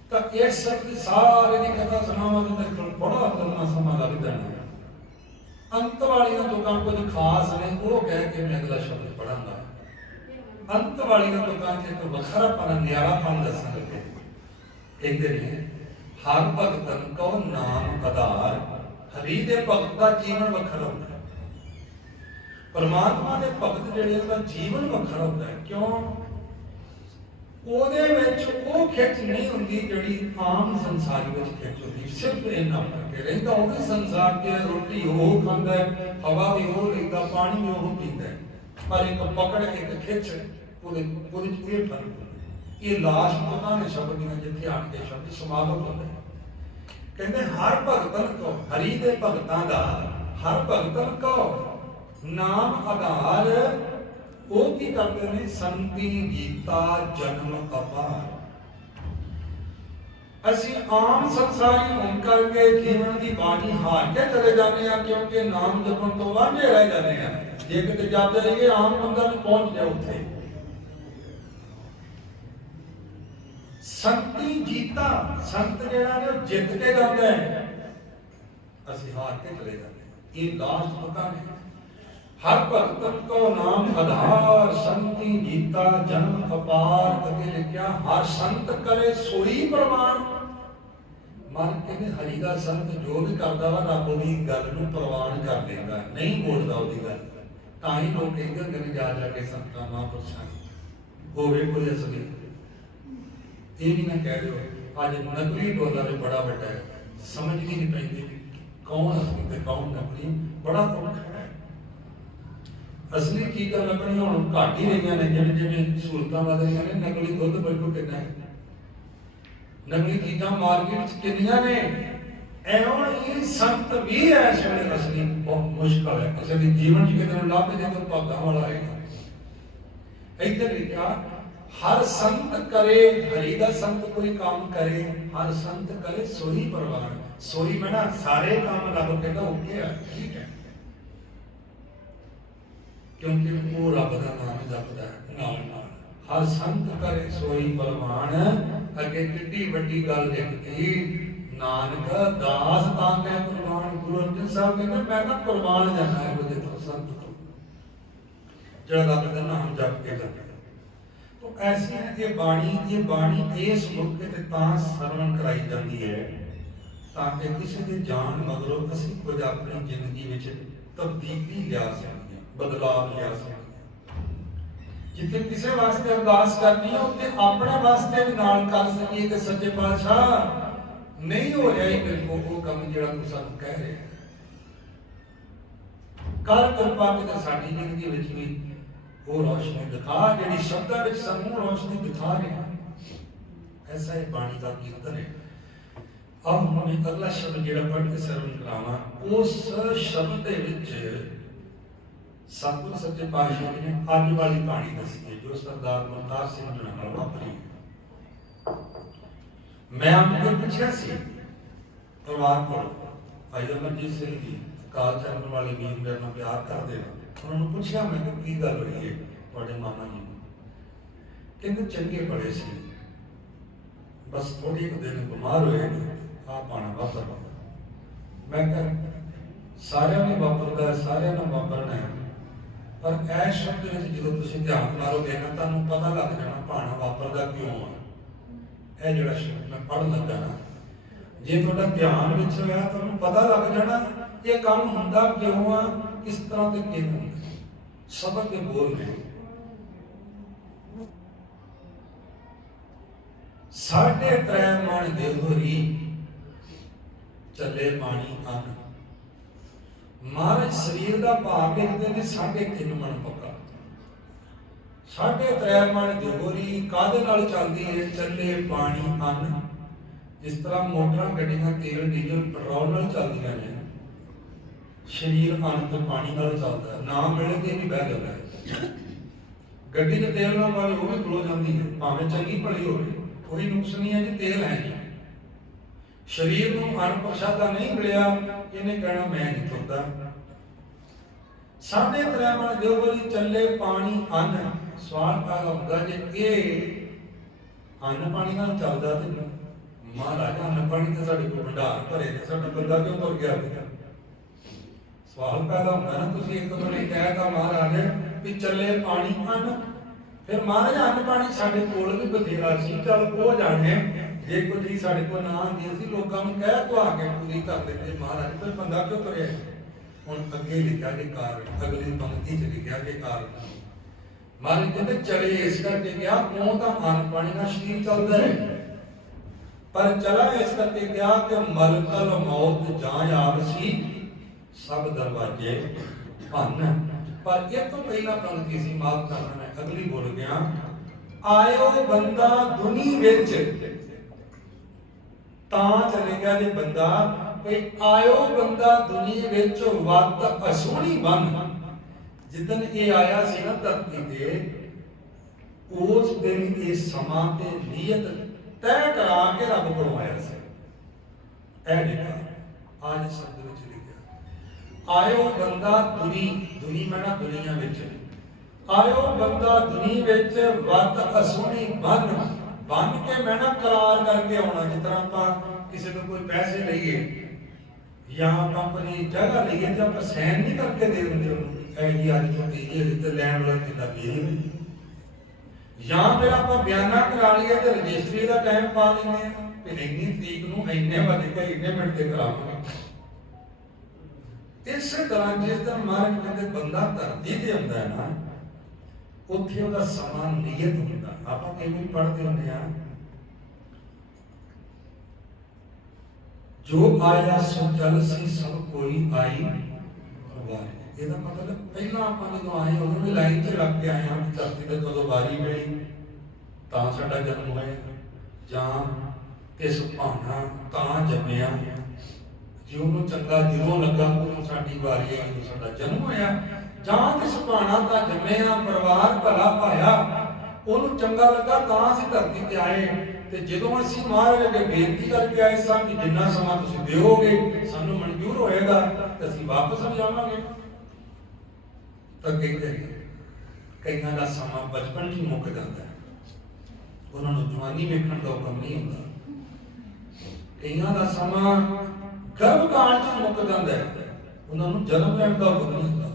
तो ये सब सारे की कथा सुनावा तो मेरे को बड़ा लंबा समय लग जाना है। अंत वाली दुकान कुछ खास ने वो कह के मैं अगला शब्द पढ़ांगा। अंत वाली दुकान से तो वखरापन न्यारापन दस लगे। एक दिन हर भगतन को नाम आधार हरि दे भगत का जीवन वखरा होता है। परमात्मा के भगत जिहड़े उनका जीवन वखरा होता है। क्यों? ਉਹਦੇ ਵਿੱਚ ਉਹ ਖਿੱਚ ਨਹੀਂ ਹੁੰਦੀ ਜਿਹੜੀ ਆਮ ਸੰਸਾਰ ਵਿੱਚ ਖਿੱਚ ਹੁੰਦੀ। ਸਿਰਫ ਇੰਨਾ ਫਰਕ ਹੈ ਰਹਿੰਦਾ ਉਹ ਵੀ ਸੰਸਾਰ ਤੇ ਰੋਟੀ ਉਹ ਖਾਂਦਾ ਹੈ, ਹਵਾ ਵੀ ਉਹ ਲੈਂਦਾ, ਪਾਣੀ ਵੀ ਉਹ ਪੀਂਦਾ ਹੈ, ਪਰ ਇੱਕ ਪਕੜ ਇੱਕ ਖਿੱਚ ਉਹਦੇ ਚ ਇਹ ਫਰਕ ਹੁੰਦਾ। ਇਹ ਲਾਸ਼ ਪਤਾ ਨੇ ਸ਼ਬਦ ਦੀਆਂ ਜਿੱਥੇ ਆਣ ਕੇ ਸ਼ਬਦ ਸਮਾਗਮ ਹੁੰਦਾ ਹੈ। ਕਹਿੰਦੇ ਹਰ ਭਗਤਨ ਕੋ ਹਰੀ ਦੇ ਭਗਤਾਂ ਦਾ ਹਰ ਭਗਤਨ ਕੋ ਨਾਮ ਆਧਾਰ वो की करते हैं संति गीता जन्म अपार। असी आम संसारी होने करके जीवन की बाणी हार के चले जाते हैं क्योंकि नाम जपन तो वांझे रह जाते हैं। जे किते जाते रहिए आम बंदा भी पहुंच जाए उत्थे। संति गीता संत जेड़ा ने जित के जाता है, असी हार के चले जाते हैं। ये लास्ट पता नहीं। हर भगतन को नाम आधार संति गीता जन्म अपार करके लिखा। हर संत करे सोई प्रमाण। मन कहते हरि का संत जो भी करता वा रब की गल नूं प्रवान कर देगा, नहीं बोलता उसकी गल। तां ही लोग कहते हैं जा जाके संतां महापुरुषां होवे कोई असली। ये भी ना कह दो अज नकली डोला भी बड़ा वड्डा है, समझ ही नहीं पैंदी कौन असली ते कौन नकली। बड़ा औखा है। असली चीज़ां लभणियां हुण घट ही रहियां ने। जिवें जिवें सहूलतां वध रहियां ने नकली दुध बिल्कुल कितना है, नकली चीज़ां मार्केट च कितनियां ने। एवं ही संत भी है इस वेले असली बहुत मुश्किल है। किसी भी जीवन च किते लभ जे तो भागां वाला है। इधर लिखा हर संत करे हरि दा संत कोई काम करे हर संत करे सोई परवान। सोई में ना सारे काम रब कहता ओके है, ठीक है, क्योंकि वो रब का नाम जपदा है नाल नाल। हर संत करे सोई बलवान। अगे किड्डी वड्डी गल लिखती नानक दास ताके कुर्बान। गुरु अर्जन साहब कहते मैं तो कुर्बान जाना है वो देखो संत तो जड़ा रब का नाम जप के जाता है। तो ऐसी है ये बाणी इस मौके ते तां सरवण कराई जाती है ताकि किसी की जान मगरों असीं कुछ अपनी जिंदगी विच तब्दीली लिया सकीए, बदलाव लिया सकीए। जिथे किसी वास्ते अरदास करनी है उत्थे अपने वास्ते भी नाल कर सकीए कि सच्चे पातशाह नहीं हो रहा मेरे को वो काम जिहड़ा तू सानूं कह रहे हैं। कर कृपा कि साडी जिंदगी विच भी वो रोशनी दिखा जिहड़ी शब्दां विच सानूं रोशनी दिखा रहे हैं। ऐसा ही बाणी का कीर्तन है। अब हमें अगला शब्द जिहड़ा पढ़ के सरवण करावां उस शब्द दे विच सतगुरु सच्चे पातशाह ने अज वाली कहानी दसी है जो सरदार मुमताज सिंह जी नाल वापरी। मैं आपको पूछा सी परिवार को भाई अमरजीत सिंह जी काल चरण वाली वीर मेरे नाल प्यार करते हैं। उन्होंने पूछा मैं की गल हुई है तुहाडे मामा जी कहते चंगे पड़े सी बस थोड़ी एक दिन बीमार हुए आ पाना वापर। मैं कह सारिਆਂ ने वापरदा है सारिਆਂ ने वापरना है पर ऐ शब्द जो तुम ध्यान मारोगे ना तुहानूं पता लग जाना भाना वापरदा क्यों है। यह जो शब्द मैं पढ़ लगा ना जे तुहाडा ध्यान विच होया तुहानूं पता लग जाना ये काम हुंदा क्यों आ किस तरह ते किवें हुंदा। शब्द के बोल ने साढ़े 3 मन देवरी चले पानी अन्न। महाराज शरीर का भाव लिखते हैं 3.5 मन पक्का। 3.5 मन देवरी कादे नाल चलदी है चले पानी अन्न। जिस तरह मोटर गड्डियां तेल डीजल पेट्रोल नाल चलदियां ने शरीर अन्न ते पानी नाल चलदा है। ना मिले ते भी बह जांदा है। गड्डी ते तेल ना पावे वो भी खलो जांदी है भावें चंगी भली होवे कोई नुक्स नहीं है जी तेल है जी शरीर नूं अन्न प्रशादा नहीं मिलिया, इन्हें कहना मैं नहीं तुरदा। साढ़े त्रैमण देवरी चले पानी अन्न। सवाल पैदा होता जे ये अन्न पानी नाल चलदा ते महाराज अन्न पानी तो साडे कोल भंडार भरे ने, साडा बंदा क्यों तुर गया? सवाल पैदा होता ना, तुसीं एक बारी कहता महाराज भी चले पानी अन्न, फिर महाराज अन्न पानी साडे कोल भी बथेरा सी, चल वो जाने जे कोई चीज साडे कोल ना आंदी असीं लोकां नूं कह तो आके पूरी कर दिंदे महाराज, फिर बंदा क्यों तुरे? हुण अगे लिखा के कारण, अगली पंक्ति च लिखा के कारण महाराज कहते चले इस करके गया, क्यों तो अन्न पानी नाल शरीर चलदा है, पर चला इस करके गया कि मलकल मौत जां आवसी सब दरवाजे भन। पर ये तो पहला पंक्ति सी, माफ करना मैं अगली बोल गया। आयो बंदा दुनी विच, तां चले गया जे बंदा भाई आयो बंदा दुनिया विच वत असोहनी बन। जिदन ये आया सी ना धरती ते, उस दिन ये समा ते नीयत तय करा के रब कोलों आया सी। ऐ लिखा आज शब्द विच लिखा, आयो बंदा दुनी, दुनी मैना दुनिया विच, आयो बंदा दुनी विच वत असोहनी बन। बन के मैना करार करके आना। जिस तरह आप किसी को कोई पैसे लईए या आप अपनी जगह लईए तो आप साइन नहीं करके दे देंगे जी आज तो लैंड वाला कितना मेरी, या फिर आप बयाना करा लिए तो रजिस्ट्री का टाइम पा लेंगे फिर इन्नी तरीक नूं इन्ने बजे के इन्ने मिनट ते करावांगे। इस तरह जिस दिन महाराज कहते बंदा धरती ते आंदा है ना, उत्थे उहदा समा नियत हुंदा। आपां किवें पढ़दे हुंदे आ, जो आया सो चल सी सब कोई आई वारी। ਇਹਦਾ मतलब ਪਹਿਲਾਂ ਆਪਾਂ ਜਦੋਂ ਆਏ ਉਦੋਂ ਵੀ ਲਾਈਨ 'ਚ ਲੱਗ ਕੇ ਆਏ ਹਾਂ ਕਿ ਧਰਤੀ ਤੇ ਕਦੋਂ ਵਾਰੀ ਮਿਲੀ ਤਾਂ ਸਾਡਾ ਜਨਮ ਹੋਇਆ, ਜਾਂ ਕਿਸ ਭਾਣਾ ਤਾਂ ਜੰਮਿਆ, ਜੇ ਉਹਨੂੰ ਚੰਗਾ ਜਦੋਂ ਲੱਗਾ ਉਦੋਂ ਸਾਡੀ ਵਾਰੀ ਆਈ, ਉਦੋਂ ਸਾਡਾ ਜਨਮ ਹੋਇਆ, ਜਾਂ ਕਿਸ ਭਾਣਾ ਤਾਂ ਜੰਮਿਆ ਪਰਿਵਾਰ ਭਲਾ ਪਾਇਆ, ਉਹਨੂੰ ਚੰਗਾ ਲੱਗਾ ਤਾਂ ਅਸੀਂ ਧਰਤੀ ਤੇ ਆਏ। ਤੇ ਜਦੋਂ ਅਸੀਂ ਮਹਾਰਾਜ ਅੱਗੇ ਬੇਨਤੀ ਕਰਕੇ ਆਏ ਸਾਂ ਕਿ ਜਿੰਨਾ ਸਮਾਂ ਤੁਸੀਂ ਦਿਓਗੇ ਸਾਨੂੰ ਮਨਜ਼ੂਰ ਹੋਏਗਾ ਤੇ ਅਸੀਂ ਵਾਪਸ ਜਾਵਾਂਗੇ। ਤਾਂ ਕਹਿੰਦੇ ਕਈਆਂ ਦਾ ਸਮਾਂ ਬਚਪਨ 'ਚ ਮੁੱਕ ਜਾਂਦਾ, ਉਹਨਾਂ ਨੂੰ ਜਵਾਨੀ ਵੇਖਣ ਦਾ ਹੁਕਮ ਨਹੀਂ ਹੁੰਦਾ। ਕਈਆਂ ਦਾ ਸਮਾਂ ਗਰਭਕਾਲ 'ਚ ਮੁੱਕ ਜਾਂਦਾ, ਉਹਨਾਂ ਨੂੰ ਜਨਮ ਲੈਣ ਦਾ ਹੁਕਮ ਨਹੀਂ ਹੁੰਦਾ।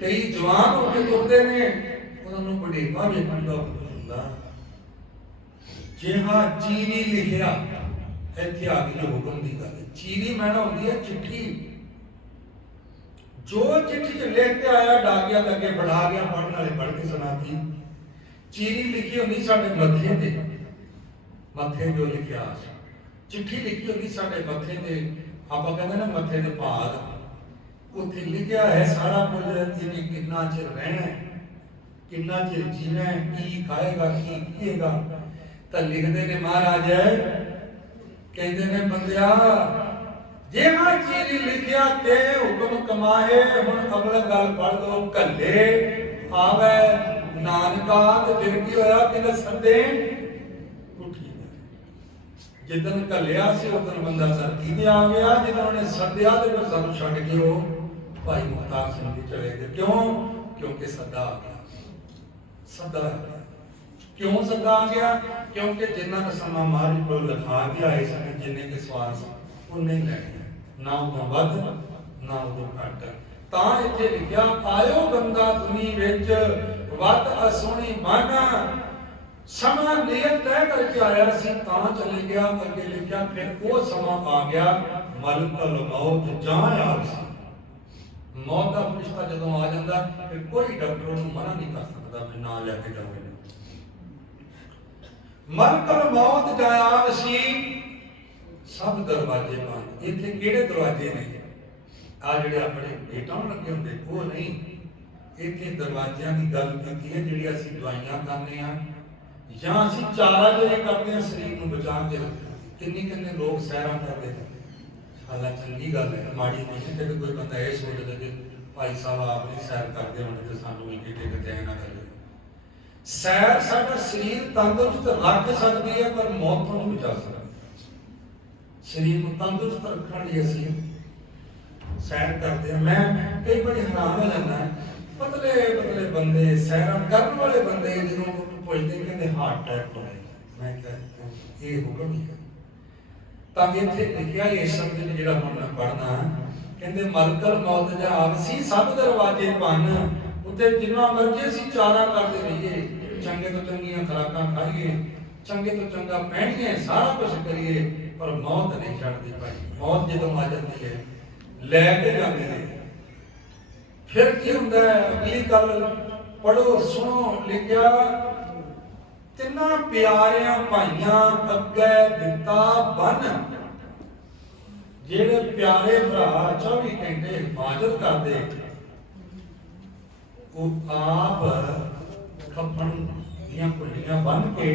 ਕਈ ਜਵਾਨ ਹੋ ਕੇ ਤੁਰਦੇ ਨੇ, ਉਹਨਾਂ ਨੂੰ ਬੁਢੇਪਾ ਵੇਖਣ ਦਾ ਹੁਕਮ ਹੁੰਦਾ। ਜਿਹਾ ਚੀਰੀ ਲਿਖਿਆ, ਇੱਥੇ ਆ ਗਈ ਹੁਕਮ ਦੀ ਗੱਲ। ਚੀਰੀ ਮੈਨਾਂ ਹੁੰਦੀ ਹੈ चिट्ठी, जो चिट्ठी च लिख के आया डाकिया अगे बढ़ा गया, पढ़ने वाले पढ़ के सुनाती। चीरी लिखी होंगी साडे मथे ते, मथे जो लिखिया चिट्ठी लिखी होंगी साडे मथे ते, आपां कहंदे ना मथे दे भाग, उत्थे लिखिया है सारा कुछ, जिन्हें कितना चिर रहना, कितना चिर जीना, की खाएगा की पिएगा। तो लिखते ने महाराज कहते ने बंदिया जेहा चीरी लिखिया ते हुक्म कमाए। हुण अगला गल पढ़ दो, कल्ले आवे नानका ते फिर की होया कि सदे उठी। जिदन कल्लिया सी उदन बंदा धरती ते आ गया, जिदन उन्हें सद्या ते फिर सानू छड्ड के ओ भाई मुख्तार सिंह जी चले गए। क्यों? क्योंकि सदा आ गया, सदा आ गया। क्यों सदा आ गया? क्योंकि जिन्ना का समा महाराज को लिखा के आए सन, जिन्ने के सवाल उन्ने ही लैने, ना उदों वध ना उदों घट। तां इत्थे लिखिया आयो बंदा दुनी विच वत असोहनी मन। समा नियत तय करके आया सी तां चले गया। अगे लिखिया फिर वो समा आ गया मलकल मौत जां आवसी। मौत का फरिश्ता जदों आ जांदा फिर कोई डॉक्टर उहनूं मना नहीं कर सकदा भी ना लैके जाओ। मलकल मौत जां आवसी सब दरवाजे बंद। इत्थे किहड़े दरवाजे ने? आ जिहड़े अपने गेटां लगे हुंदे वो नहीं, इत्थे दरवाजियां की गल कीती है जिहड़ी असीं दवाइयां खांदे आ जां असीं चारा ਜਿਹੜੇ ਕਰਦੇ ਆ शरीर ਨੂੰ बचा के रखते। किन्ने लोग सैरां करदे ने, हालां चंगी गल है, माड़ी नहीं है। कोई बंदा ये सोचदा कि भाई साहब आप नहीं सैर करदे होणे ते सानू भी किते ना करियो। सैर साडा शरीर तंदुरुस्त रख सकदी है पर मौत तो नहीं बचा सकदी। शरीर को तंदुरुस्त रखने लिए असीं सैर करते हैं। मैं कई बार हैरान हो जाता है, पतले पतले बंदे सैर करने वाले बंदे जो पुछते कहते हार्ट अटैक हो गया। मैं कहता ये हुक्म ही है। तो इत्थे लिखिया इस शब्द में जिहड़ा हुण मैं पढ़ना कहते मलकल मौत जावसी सब दरवाजे बन उत्ते जिन्ना मर्जी असीं चारा करते रहिए, चंगे तो चंगियां खुराकां खाइए, चंगे तो चंगा पहनिए, सारा कुछ करिए, पर मौत नहीं छड्डदी भाई। मौत जदों आ जाती है लैके जाते हैं। फिर की हुंदा है, अगली गल पढ़ो सुनो, लिखिया तिन्ना प्यारियां भाइयां अगे दिता बन। जेड़े प्यारे भरा 24 घंटे हिफाजत करते वो आप खपन दियां कुलियां बन के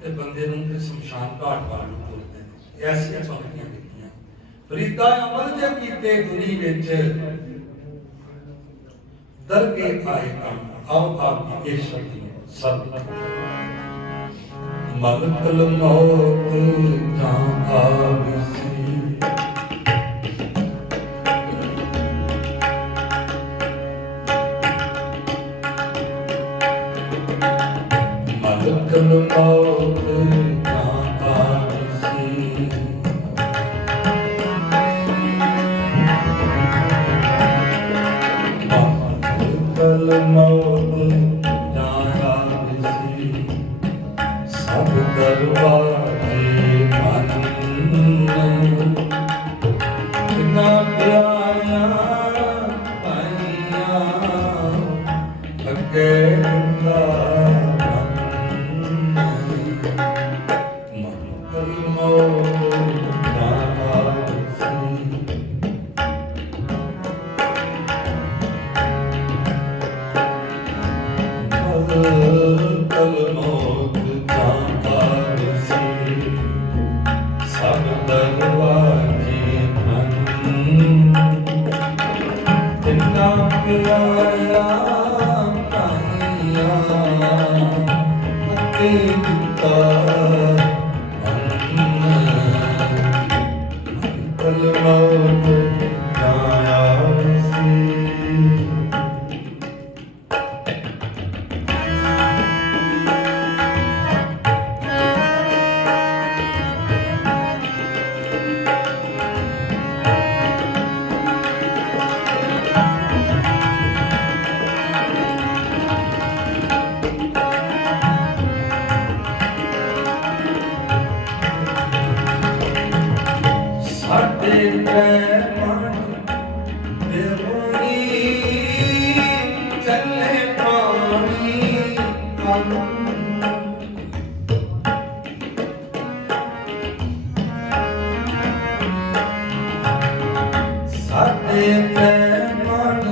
ते बंदे नूं शमशान घाट वाल बोलते हैं। ऐसियां पंक्तियां लिखियां फरीदा अमल जे कीते दुनी विच दरगे आए काम। आओ आप ये शब्द सब मलकल मौत जां आविसी मलकल मौत जां आविसी मलकल मौत जां आविसी सब दरवाजे बंद ना प्यारियां भाइयां अगे दिता मलकल मौत जां आविसी मलकल मौत जां आविसी सब दरवाजे बंद तिन्ना प्यारियां भाइयां अगे दिता मलकल मौत जां आविसी। साडे मन देवनी चले पानी साडे मन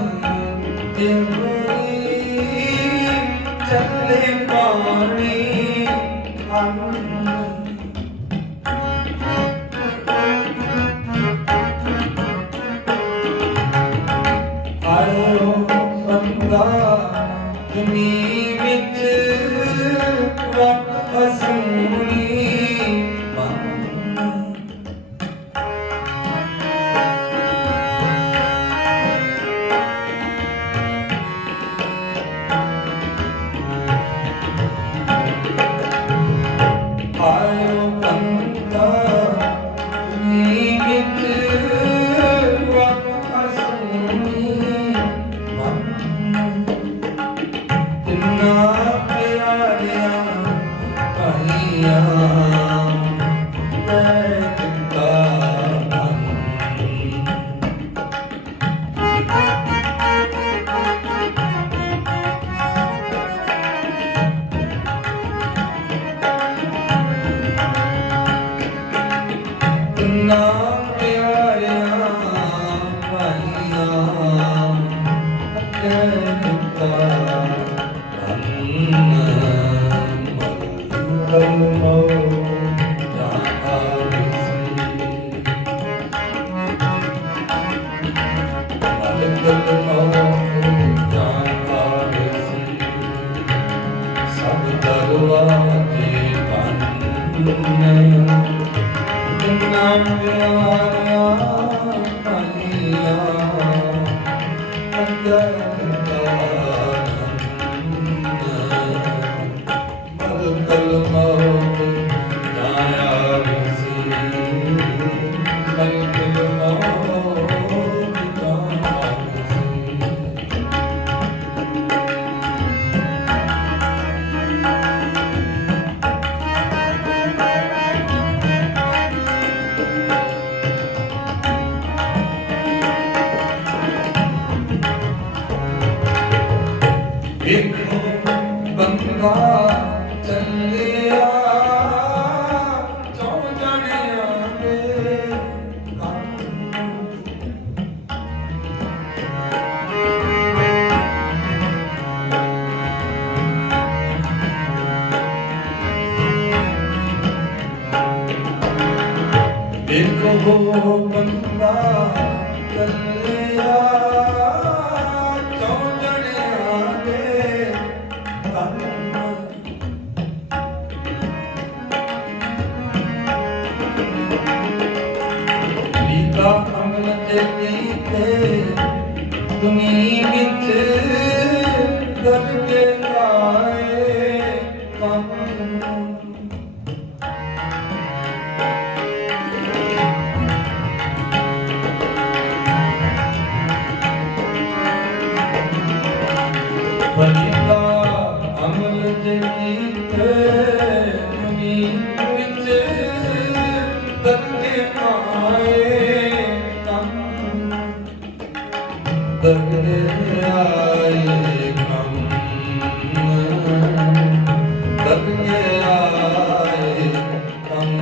देवनी चले पानी आयो बंदा दुनी विच वक्त हसूनी आयो बंदा दुनी विच वक्त हसूनी तिन्ना प्यारियां भाइयां मैं दिता तिन्ना प्यारियां भाइयां अगे दिता मलकल मौत जां आविसी मलकल मौत जां आविसी सब दरवाजे बंद ਵੇਖੋ ਬੰਦਾ ਚੱਲਿਆ ਚੌਂ ਜਾਣਿਆਂ ਦੇ ਵੇਖੋ ਬੰਦਾ ਚੱਲਿਆ ਅਮਲ ਤੇ ਕੀਤੇ ਦੁਨੀਆ ਵਿੱਚ ਦਰਗੇ ਆਏ ਕੰਮ ਫਰੀਦਾ ਅਮਲ ਤੇ ਕੀਤੇ ਦੁਨੀਆ ਵਿੱਚ ਦਰਗੇ ਆਏ ਦਰਗੇ ਆਏ ਕੰਮ ਦਰਗੇ ਆਏ ਕੰਮ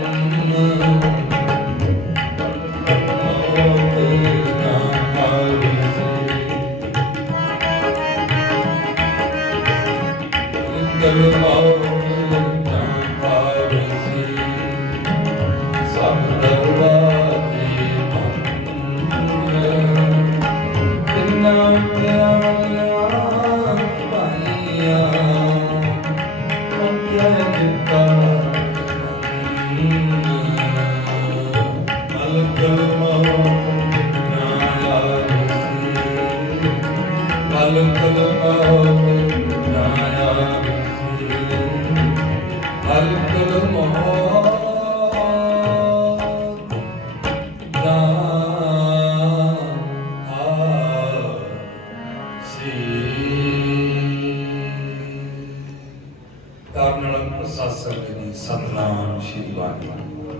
सतनाम श्री वाहिगुरु।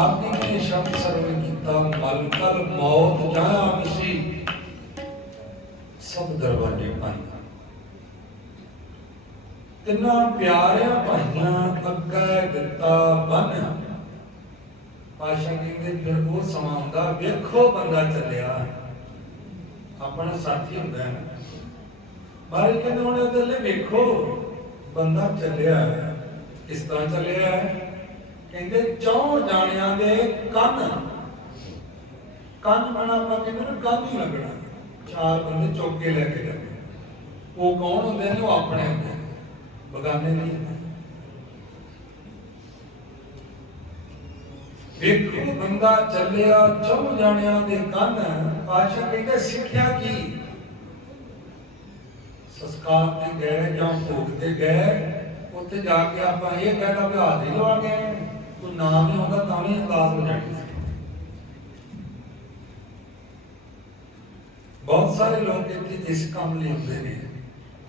आपने के शब्द सर्व किता मल कर मौत जाया मिसी सब दरवाजे बंद। तिना प्यारिया भाइयां अगे दिता बन पाशा कहते फिर वो समा हुंदा वेखो बंदा चलिया अपना साथी हुंदा है बारे कहते हुण इधरले वेखो बंदा चलिया किस तरह चलिया है कहते चौं जाणियां दे कंन कंन बना आपा कहते ना कंन ही लगना चार बंदे चुक के लेके जाते वो कौन होंदे ने वो अपने होंदे बगाने नहीं वेखो बंदा चलिया चौं जाणियां दे कंन पातशाह कहते सिक्ख्या की संस्कार ते गए जां भोग ते गए उत्थे जाके आपां ये कहना भी हाथ नहीं लवा गए कोई नाम नहीं होगा तां भी अरदास हो जानी सी। बहुत सारे लोग इत्थे इस काम लिए होंदे ने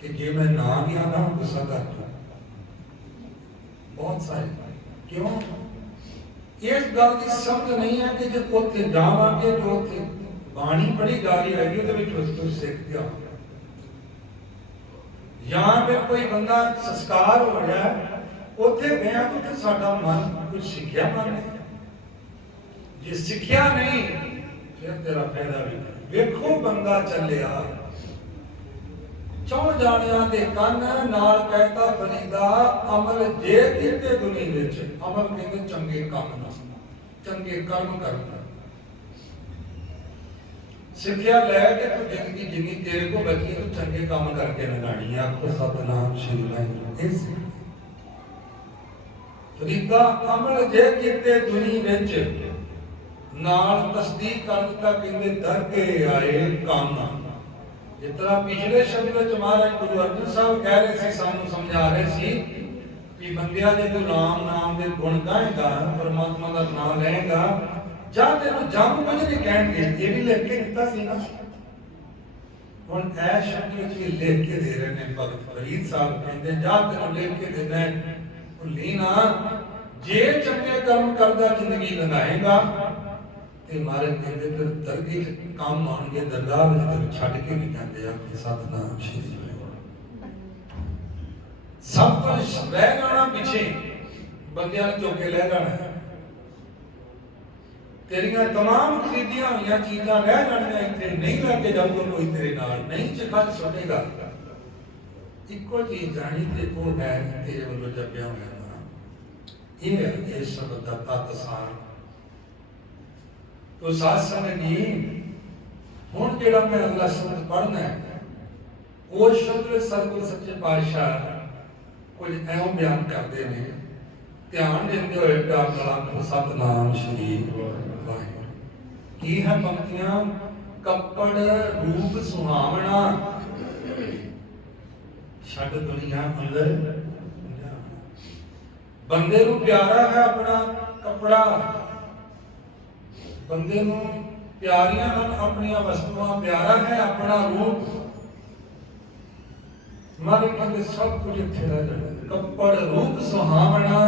कि जे मैं ना भी आना गुस्सा कर दूं बहुत सारे क्यों इस गल की समझ नहीं है कि जो उत्थे जावांगे जो उत्थे बाणी पढ़ी जा रही है ਉਹਦੇ ਵਿੱਚ ਉਸ ਤੋਂ ਸਿੱਖ ਗਿਆ ਜਾਂ ਫਿਰ ਕੋਈ ਬੰਦਾ ਸੰਸਕਾਰ ਹੋ ਰਿਹਾ ਉੱਥੇ ਗਿਆ ਤਾਂ ਉੱਥੇ ਸਾਡਾ ਮਨ ਕੁਝ ਸਿੱਖਿਆ ਮਨ ਜੇ ਸਿੱਖਿਆ ਨਹੀਂ ਫਿਰ ਤੇਰਾ ਫਾਇਦਾ ਵੀ ਵੇਖੋ ਬੰਦਾ ਚੱਲਿਆ ਚੌਂ ਜਾਣਿਆਂ ਦੇ ਕੰਨ ਨਾਲ ਕਹਿਤਾ ਫਰੀਦਾ ਅਮਲ ਜੇ ਕੀਤੇ ਦੁਨੀਆ ਵਿੱਚ ਅਮਲ ਕਹਿੰਦੇ ਚੰਗੇ ਕੰਮ ਨਾ ਚੰਗੇ ਕਰਮ ਕਰਨਾ सिक्ख्या लैके तो जिंदगी जिन्नी तेरे को बची तो चंगे काम करके लगानी है आपको सतनाम श्री वाहिगुरु। फरीदा अमल जे कीते दुनिया विच नाल तस्दीक कर दिता कहंदे दरके आए काम। जिस तरह पिछले शब्द में महाराज गुरु अर्जन साहब कह रहे थे, सानू समझा रहे सी कि बंदिया जे तू राम नाम दे गुण गाएगा, परमात्मा का नाम लेगा, जा तेन जम कुछ नहीं कहणगे। ये भी लिख के दिता सी ना। हुण ऐ शब्द विच भी लिख के दे रहे ने भगत फरीद साहब, कहंदे जा तेन लिख के देना है, भुल्ली ना जे चंगे कर्म करदा जिंदगी लंघाएगा ते महाराज कहंदे फिर दरगे काम आउणगे, दरगाह विच तेन छड्ड के भी जांदे आ सतनाम श्री सब कुछ रह जाना पिछे, बंदियां ने चौके ले जाना, तेरियां तमाम खरीदियां हुई चीजां रह जानियां, इत्थे नहीं लैके जाऊगा कोई तेरे नाल, नहीं चखा सुनेगा। इको चीज जानी ते वो है तेरे वालों जपिया होया नाम। ये है इस शब्द का तत्त सार। तो साथ संगी हुण जेड़ा मैं अगला शब्द पढ़ना है, वो शब्द सतगुरु सच्चे पातशाह कुछ ऐं बयान करते हैं, ध्यान देते हुए प्यार नाल सतनाम श्री वाहिगुरू। की है पंक्तियां? कपड़ रूप सुहावना, छड़ दुनिया अंदर बंदे नूं प्यारा है अपना कपड़ा, बंदे नूं प्यारियां हन अपनी वस्तुआं, प्यारा है अपना रूप। मारे कहते सब कुछ इत्थे रह जाना। कपड़ रूप सुहावना,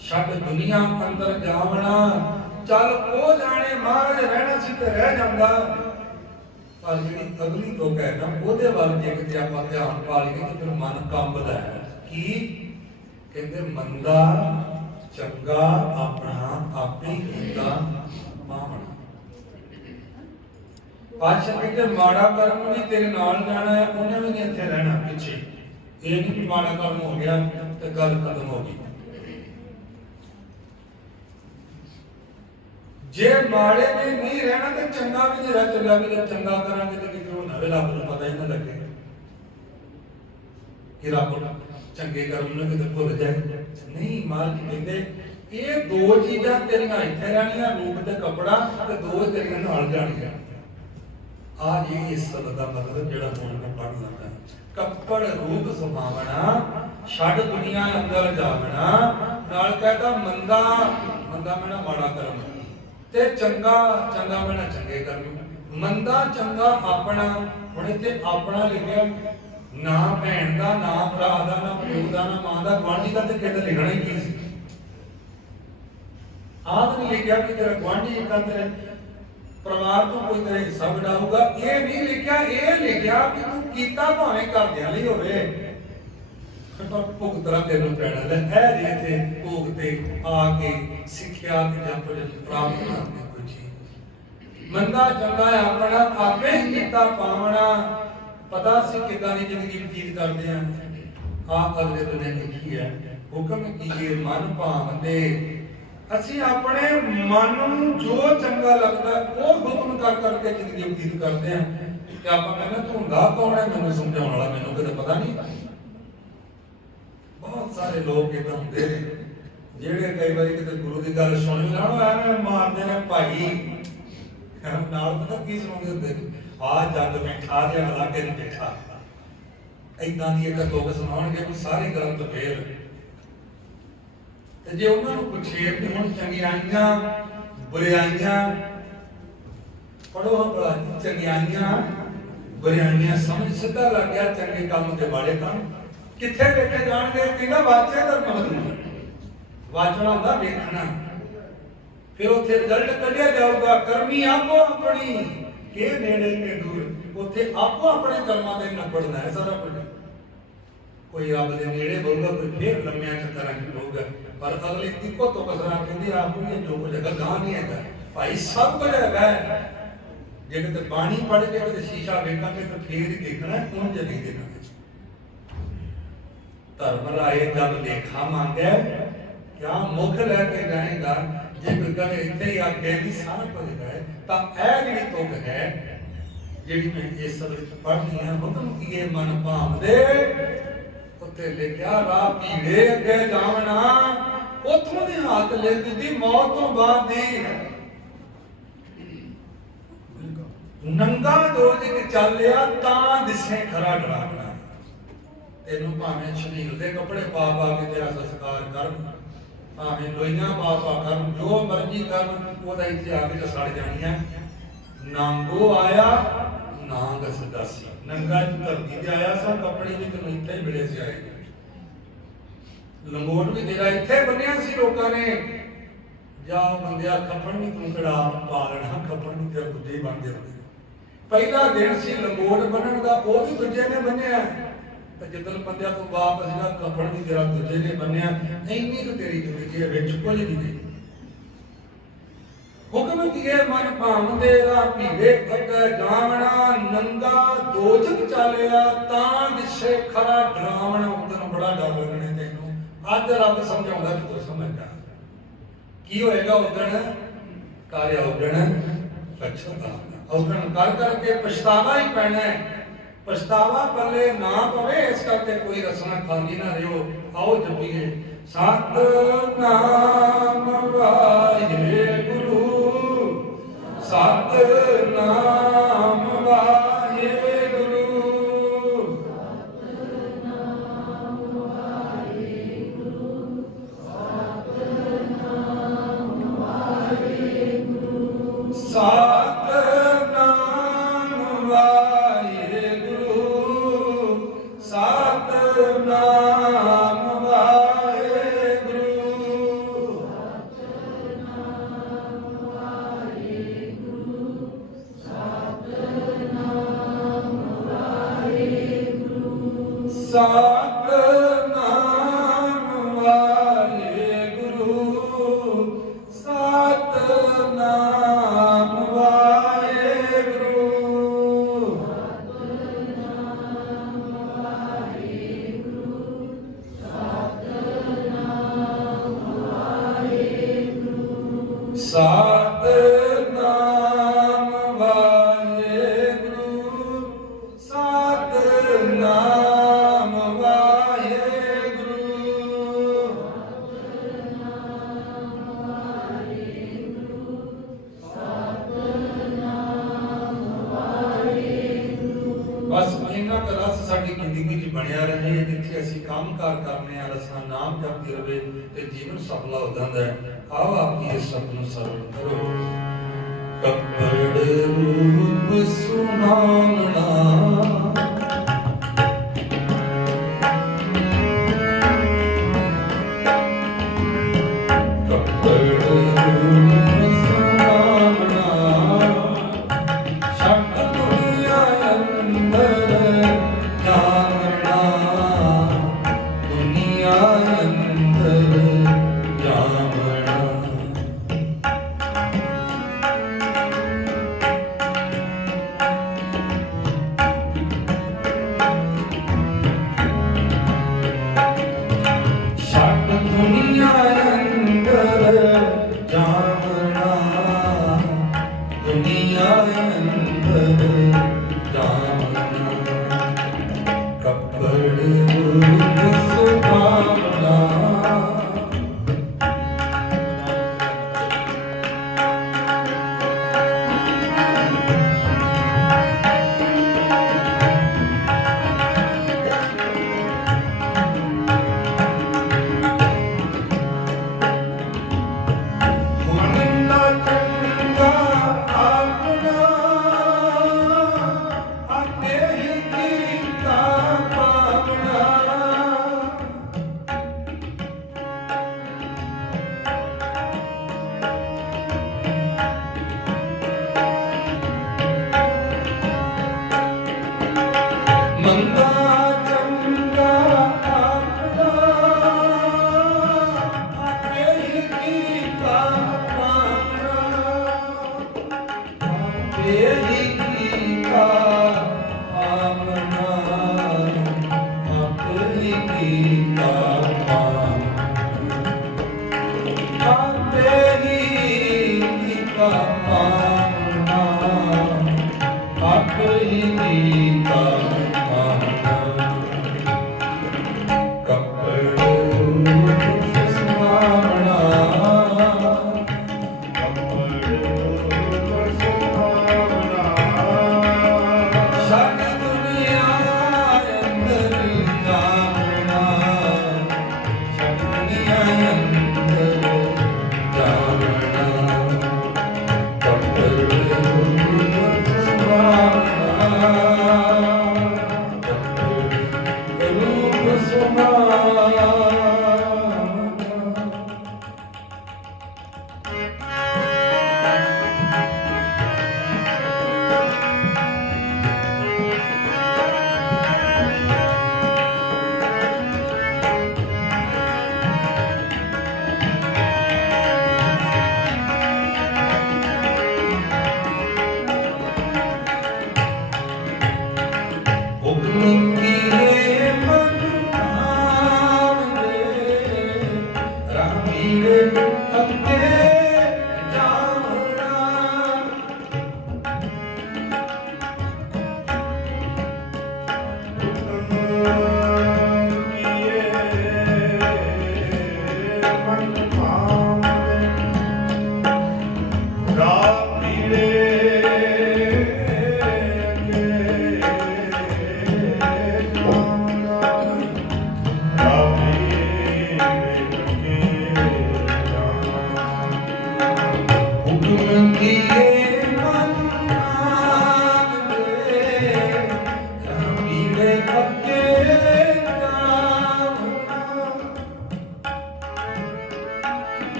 छड़ दुनिया अंदर जावना। चल ओ जाने महाराज रहना सी ते रह जांदा, पर जिहड़ी अगली तो कहना ओदे वल जे किते आपां ध्यान पा लईए ते फिर मन कंबदा है। की कहंदे मंदा चंगा अपना आपे कीता मावना। पातशाह कहते माड़ा कर्म भी तेरे नाल जाना है, उन्हें भी नहीं इत्थे रहना पिछे। ये नहीं कि माड़ा कर्म हो गया तो गल खत्म हो गई। जे माड़े ने नहीं रहना तो चंगा भी नहीं रह, चंगा भी नहीं, चंगा करांगे तो किते होना वे रब नूं पता ही ना लगे कि रब चंगे कर्म ने किते भुल जाए। नहीं, मालिक कहंदे ये दो चीजां तेरियां इत्थे रहणियां, रूप ते कपड़ा, ते दो तेरियां नाल जाणियां। आज ये इस शब्द का मतलब जेड़ा हुण मैं पढ़ लगा, कपड़ रूप सुहावना, छड़ दुनिया अंदर जावना। नाल कहता मंदा, मंदा मैना माड़ा कर्म, ते चंगा, चंगा मैना चंगे कर्म। मंदा चंगा अपना, हुण इत्थे अपना लिखिया, ना भैन दा, ना भरा दा, ना प्यो दा, ना मां दा, गुआंढी दा, ते किते लिखना ही की सी। आद नहीं लिखिया कि तेरा गुआंढी इतना तेरे परिवार तो कोई तेरा हिस्सा बढ़ाऊगा, ये नहीं लिखिया। ये लिखिया कि तू कीता भावें घरदियां लई होवे, पर भुगतना तेनों पैना है। जे इत्थे भोग ते आके सिੱਖਿਆ ते जां कुछ प्राप्त करनी कोई चीज। मंदा चंगा अपना आपे ही कीता पावना। पता सी किदां दी जिंदगी बतीत करदे आ अगले दिन लिखी है, हुक्म कीए मन भावंदे। ਅਸੀਂ ਆਪਣੇ ਮਨ ਨੂੰ ਜੋ ਚੰਗਾ ਲੱਗਦਾ ਉਹ ਹੁਕਮ ਕਰ ਕਰਕੇ ਜ਼ਿੰਦਗੀ ਬਤੀਤ ਕਰਦੇ ਆ। ਤੇ ਆਪਾਂ ਕਹਿੰਦੇ ਤੂੰ ਹੁੰਦਾ ਕੌਣ ਹੈ ਮੈਨੂੰ ਸਮਝਾਉਣ ਵਾਲਾ, ਮੈਨੂੰ ਕਿਤੇ ਪਤਾ ਨਹੀਂ। ਬਹੁਤ ਸਾਰੇ ਲੋਕ ਇਦਾਂ ਹੁੰਦੇ ਨੇ ਜਿਹੜੇ ਕਈ ਵਾਰੀ ਕਿਤੇ ਗੁਰੂ ਦੀ ਗੱਲ ਸੁਣ ਲੈਣ ਐਵੇਂ ਮਾਰਦੇ ਨੇ ਭਾਈ, ਨਾਲ ਪਤਾ ਕੀ ਸੁਣਾਉਂਦੇ ਹੁੰਦੇ, ਆ ਜੱਗ ਬੈਠਾ ਤੇ ਅਗਲਾ ਕੇ ਨਹੀਂ ਬੈਠਾ। ਇਦਾਂ ਦੀ ਇੱਕ ਤੋਕ ਸੁਣਾਉਣਗੇ ਵੀ ਸਾਰੇ ਗਲਤ ਫੇਲ। ਤੇ ਜੇ ਉਹਨਾਂ ਨੂੰ ਪੁੱਛੇ ਕਿ ਹੁਣ ਚੰਗਿਆਈਆਂ ਬੁਰਾਈਆਂ ਪੜੋ, ਚੰਗਿਆਈਆਂ ਬੁਰਾਈਆਂ ਸਮਝ ਸਿੱਧਾ ਲੱਗ ਗਿਆ, ਚੰਗੇ ਕੰਮ ਤੇ ਮਾੜੇ ਕੰਮ ਕਿੱਥੇ ਵੇਖੇ ਜਾਣਗੇ। ਕਹਿੰਦਾ ਵਾਚੇ ਦਾ ਮਤਲਬ ਵਾਚਣਾ ਹੁੰਦਾ ਵੇਖਣਾ, ਫਿਰ ਉੱਥੇ ਰਿਜ਼ਲਟ ਕੱਢਿਆ ਜਾਊਗਾ। ਕਰਮੀ ਆਪੋ ਆਪਣੀ ਕੇ ਨੇੜੇ ਤੇ ਦੂਰ, ਉੱਥੇ ਆਪੋ ਆਪਣੇ ਕਰਮਾਂ ਦੇ ਨਿਬੜਨਾ ਹੈ ਸਾਰਾ ਕੁਝ। ਕੋਈ ਰੱਬ ਦੇ ਨੇੜੇ ਬੋਲੂਗਾ, ਕੋਈ ਫੇਰ ਲੰਮਿਆਂ ਚੱਕਰਾਂ ਚ ਹੋਊਗਾ, ਪਰ ਅਗਲੇ ਇੱਕੋ ਤੋਂ ਕਸਰਾ ਕਹਿੰਦੇ ਆਪ ਨੂੰ ਜੋ ਕੁਝ ਹੈਗਾ ਗਾਂ ਨਹੀਂ ਹੈਗਾ ਭਾਈ, ਸਭ ਕੁਝ ਹੈਗਾ। ਜੇ ਕਿਤੇ ਬਾਣੀ ਪੜ੍ਹ ਕੇ ਉਹਦੇ ਸ਼ੀਸ਼ਾ ਵੇਖਾਂਗੇ ਤਾਂ ਫੇਰ ਹੀ ਦੇਖਣਾ, ਉਂਝ ਨਹੀਂ ਦੇਖਣਾ। ਧਰਮ ਰਾਏ ਜਦ ਲੇਖਾ ਮੰਗਿਆ ਕਿਆ ਮੁਖ ਲੈ ਕੇ ਜਾਏਗਾ। ਜੇ ਕੋਈ ਕਹੇ ਇੱਥੇ ਹੀ ਆ ਕੇ ਵੀ ਸਾਰਾ ਕੁਝ ਹੈ, ਤਾਂ ਇਹ ਜਿਹੜੀ ਤੁਕ ਹੈ ਜਿਹੜੀ ਮੈਂ ਇਸ ਸਬਦ ਵਿੱਚ ਪੜ੍ਹਨੀ ਹੈ, ਹੁਕਮ ਕੀਏ ਮਨ ਭਾਵਦੇ। ਉੱਤੇ ਲਿਖਿਆ ਰਾਹ ਭੀੜੇ ਅੱਗੇ ਜਾਵਣਾ, ਉੱਥੋਂ ਦੀ ਹਾਲਤ ਲਿਖ ਦਿੱਤੀ ਮੌਤ ਤੋਂ ਬਾਅਦ ਦੀ। नंगा दोजक चलिया तां दिसे खरा डरावना। तेनू भावें शरीर दे कपड़े पा पा के तेरा संस्कार कर, भावें लोइयां पा पा कर, जो मर्जी कर, ओदा इत्थे आके तो सड़ जानी है। नांगो आया नांग सदासी, नंगा धरती ते आया सा, कपड़े भी तेनू इत्थे ही मिले से आए। लंगोट भी तेरा इत्थे बन्निया सी लोकां ने, जाओ बंदिया कफन भी तू कड़ा पा लेना, कफन भी तेरा दूजे बन गए। पहला दिन सी लंगोट बनन दा, वो भी दूजे ने बन्निया, तो जिदन बंदिया तू वापस ना कफन भी तेरा दूजे ने बन्निया। इन्नी तो तेरी जिंदगी है विच कुछ नहीं गई। हुक्म किए मन भावंदे दा भीड़े अगे जावना, नंगा दोजक चालिया तां दिसे खरा डरावना। उदन बड़ा डर लगने तेनू, अज रब समझाउंदा कि तू समझ जा की होएगा। उदन कार्य उदन पछतावा, उदन कर करके पछतावा ही पैना है। पछतावा पल्ले ना पवे, इस करके कोई रसना खाली ना रहो। आओ जपीए सतनाम वाहिगुरु, सतनाम वाहिगुरु, सतनाम वाहिगुरु, सतनाम सतनाम वाहिगुरु, सतनाम वाहिगुरु, सतनाम वाहिगुरु, सतनाम बस इन्ना का रस साडी जिंदगी च बनया रहे, जिथे असीं काम कार करने आ, रसना नाम जपते रहे ते जीवन सफल हो जाता है। आओ आपकी इस शब्द नूं सरल करो। कपड़ रूप सुनावना,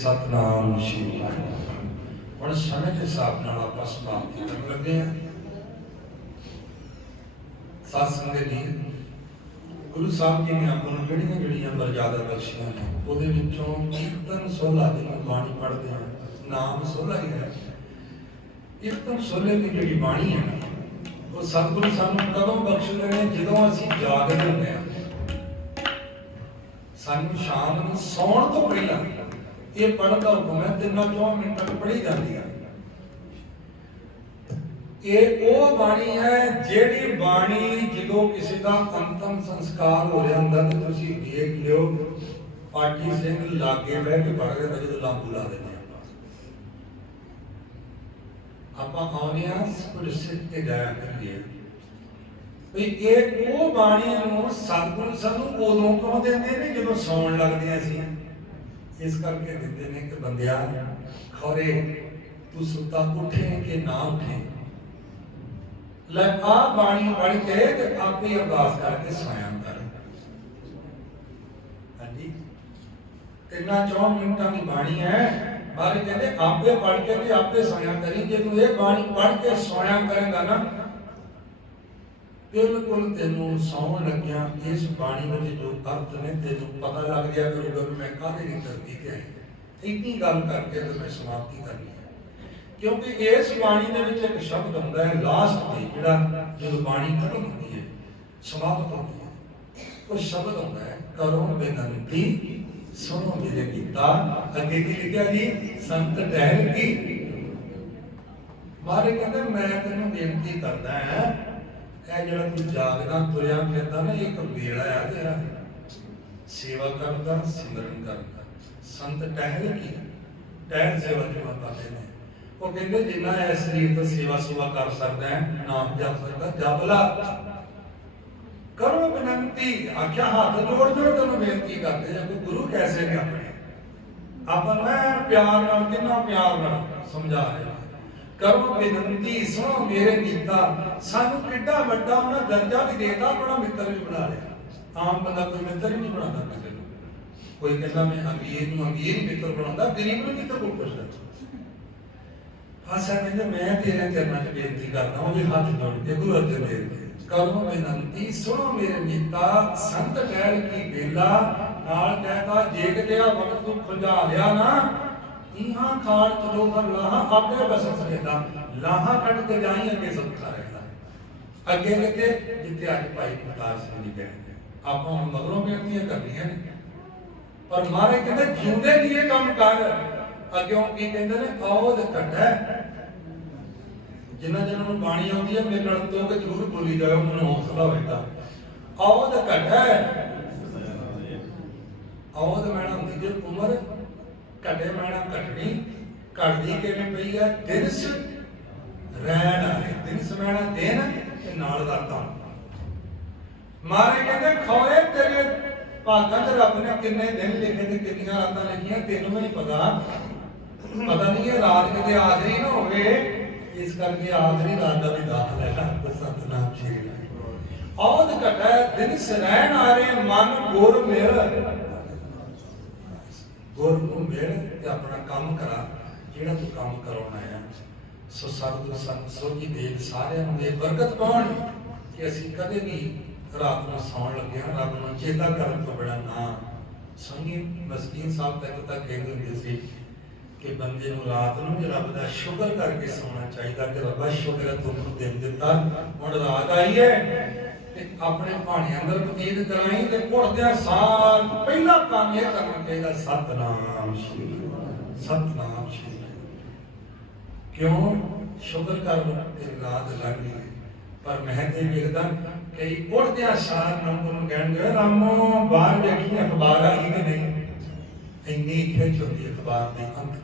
सतनाम श्री हम समय के हिसाब नाल आपां समाप्ति करन लगे हैं। सत्संग जी गुरु साहब जी ने आपको जड़ियां मर्यादा बख्शियां ने उहदे विचों कीर्तन सोहला जिहनूं बाणी पढ़दे हैं, नाम सोहला ही है। कीर्तन सोहले की जिहड़ी बाणी है वो सतगुरु सानूं कदों बख्शदे ने जदों असीं जागदे हुंदे हां। सानूं शाम नूं सौण तो पहिलां ये पढ़न का हुक्म है, 3-4 मिनट तक पढ़ी जाती है। ये वो बाणी है जेड़ी बाणी जो किसी का अंतिम संस्कार हो रहा होंदा ते तुसीं देख लियो पाटी सिंह लागे बह के पढ़ रहे जो लांबू ला देने आपां आउने आ कुछ सिख के जाया करिए भी ये वो बाणी नूं सतगुरु सानूं उदों क्यों देंदे ने जदों सौण लगदे असीं। इस करके दिते ने कि बंदिया खौरे तू सुता उठे कि ना उठे ले आ बाणी पढ़ के ते आप ही अरदास करके सोया कर। हाँ जी 3-4 मिनटां की बाणी है, महाराज कहते आपे पढ़ के भी आपे सोया करी, जे तू ये बाणी पढ़ के सोया करेगा ना बिल्कुल तेनू सौन लग्या इस बाणी में जो अर्थ ने तेनू पता लग गया करूगा कि मैं काहे नहीं धरती ते आई। इतनी गल करके तो मैं समाप्ति करनी है, क्योंकि इस बाणी दे विच एक शब्द हुंदा है लास्ट ते जिहड़ा जो बाणी खत्म होती है समाप्त होती है, वो शब्द होता है करो बेनंती सुनो मेरे गीता। अगे की लिखा जी संत टहल की मारे कहते मैं तेन बेनती करता है जरा तू जागदा तुरया फिरदा ना एक वेला है तेरा सेवा करदा सिमरन करदा। संत टहल की टहल सेवा जो बताते हैं वो कहते जिन्ना है शरीर तो सेवा सुवा कर सकता है नाम जप सकता जप ला करो विनंती। आख्या हाथ जोड़ जोड़ तेन बेनती करते हैं कोई गुरु कैसे ने अपने अपन मैं प्यार नाल कितना प्यार नाल समझा रहे करो विनंती सुनो मेरे गीता। सानू किड्डा वड्डा उन्हें दर्जा भी देता अपना मित्र भी बना लिया। आम बंदा कोई मित्र ही नहीं बनाता किसी को, कोई कहता मैं अमीर नूं अमीर ही मित्र बनाता, गरीब नूं मित्र कोई पुछदा। आसा कहते मैं तेरे चरणों च बेनती करता हूं भी हाथ जोड़ के गुरु अर्जन देव जी करो विनंती सुनो मेरे गीता। संत टहल की बेला नाल कहता जे किते आ वक्त तू खुंजा लिया ना इहा खाड़ चलो पर लाहा आपे बसत सकेदा लाहा कट के जाई अगे सबका रहता अगे लगे जिते आज भाई प्रकाश सिंह जी कहते आपा हम मगरों बेनतियां करनियां ने पर मारे कहते जिंदे लिए काम कर अग्यों की कहते ने औद घटा जिन्ना जिन्होंने बाणी आती है मेरे नाल तो जरूर बोली जाए उन्होंने हौसला होता औद घटा औद मैना होंदी जे उम्र घटे मैना घटनी घटदी किवें पई है दिनस रैन आए दिनस मैना दिन ते नाल रातां मारे कहते खोए तेरे भागां च रब ने किन्ने दिन लिखे ते किन्नियां रातां लिखियां तैनूं भी नहीं पता नहीं है रात किते आखरी ना होवे इस करके आखरी रात का भी दाखला है सतनाम श्री औद घटा दिन सरैन आ रहे मन गुर मिल गुर नूं मिल ते अपना काम करा जिहड़ा तू काम कराउणा है। सो सतगुरु संत सोझी देव सारिआं नूं ये बरकत पाउण कि असीं कदे भी रात नूं सौण लगे रब नूं चेता करन तो बड़ा ना संगी मस्कीन साहब तक कहंदे हुंदे सी कि बंदे नूं रात नूं रब दा शुक्र करके सोना चाहिए कि रब्बा शुक्र है तू मैनूं दिन दिता हुण रात आई है ते अपने भाणे अंदर बतीत कराई ते उठदे सार पहला काम ये करना चाहिए सतनाम श्री क्यों शुक्र कर तेरी रात लग गई पर मैं ते वेखदा कई उठदे सार नंबर नूं कहणगे रामो बाहर देखी अखबार आई कि नहीं इन्नी खिच होती अखबार के अंत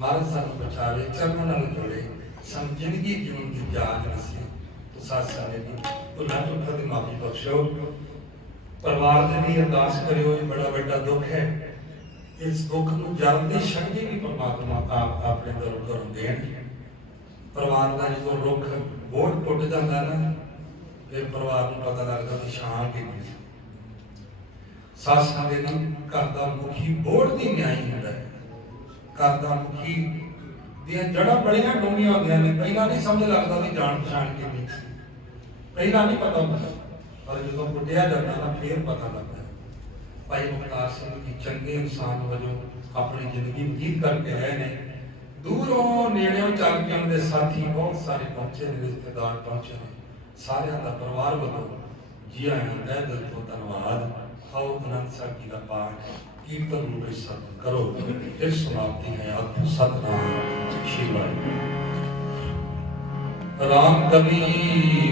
महाराज सानू बचावे चरणों नाल जोड़े सन जिंदगी जीवन की जाग नसी तो साथ सारे दी भुल्लां चूकां दी माफी बख्शो परिवार दे लिए अरदास करियो ये बड़ा बड़ा दुख है इस दुख नूं जरन दी शक्ति भी परमात्मा आप अपने दरों दरों देण परिवार दा जो रुख बोझ टुट जांदा ना फिर परिवार नूं पता लगदा कि शान कितनी सासां दे नाल घर दा मुखी बोझ दी न्याई हुंदा है घर दा मुखी दियां जड़ां बड़ियां डूंघियां होंदियां ने पहला नहीं समझ लगदा कि जान पछाण कितनी पहला नहीं पता होंदा पर जदों पुੱਟਿਆ ਜਾਂਦਾ ना फिर पता लगता है। भाई मुख्तार सिंह जी चंगे इंसान वजों अपनी जिंदगी बतीत करके रहे ने दूरों नेड़ों चल के उनके साथी बहुत सारे पहुंचे ने रिश्तेदार पहुंचे ने सारिਆਂ ਦਾ परिवार ਵੱਲੋਂ जी आया तहे दिल तो धन्यवाद। आओ आनंद साहब जी का पाठ कीर्तन रूप सत करो फिर समाप्ति है आप सतनाम श्री वाहिगुरू। राम कवि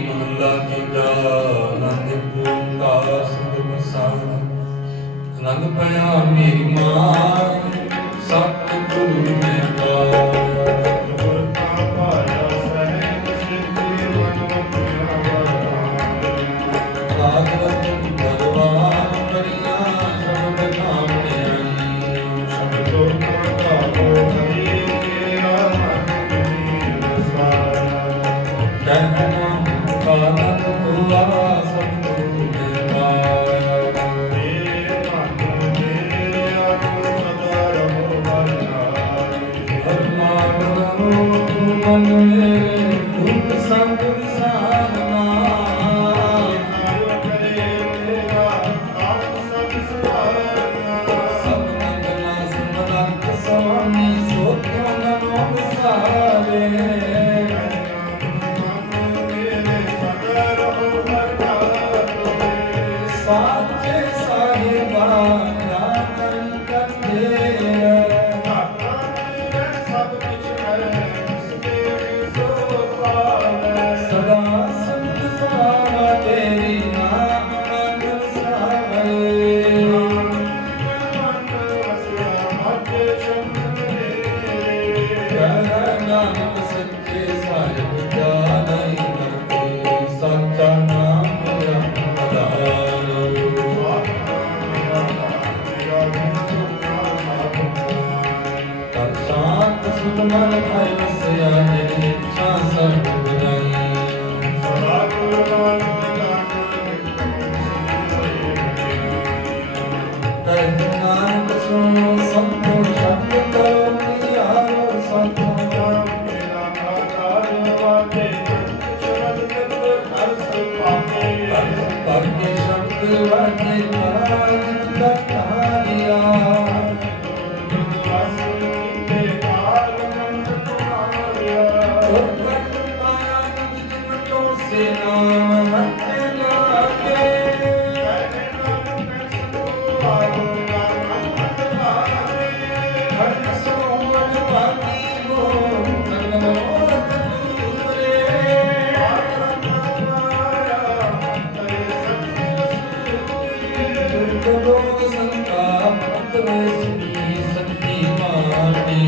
महला तीजा आनंदपुर का सिंध प्रसाद आनंद पाया मेरी मां सतगुरु ने गुर का पाया सहज सिद्धि मन भगवान करिया शब्द कामने आई शब्दो का हरि के कहना कानन हुआ सतगुरु ने पाया मेरे मन मेरे आत्म सदा रहो भरना मन में दुख संग विसारना सब मंगला समरंत स्वामी सोख्या नमो विसारे साचे साहिबा नाम करते सदा संत सदा तेरी नाम मंगल सावे नानक सच्चे साहिब जान करते सच्चा नाम शांत सुख मन भय बसया तेरी इच्छा सब बजाई नानक सुनो संतो शब्द करो निहारो संतो करके शब्द वाजे कहानिया से नाम हटे लागे हट सोमन बाकी हो मनोरथ पूरे लोग संताप सुनी सच्ची मानी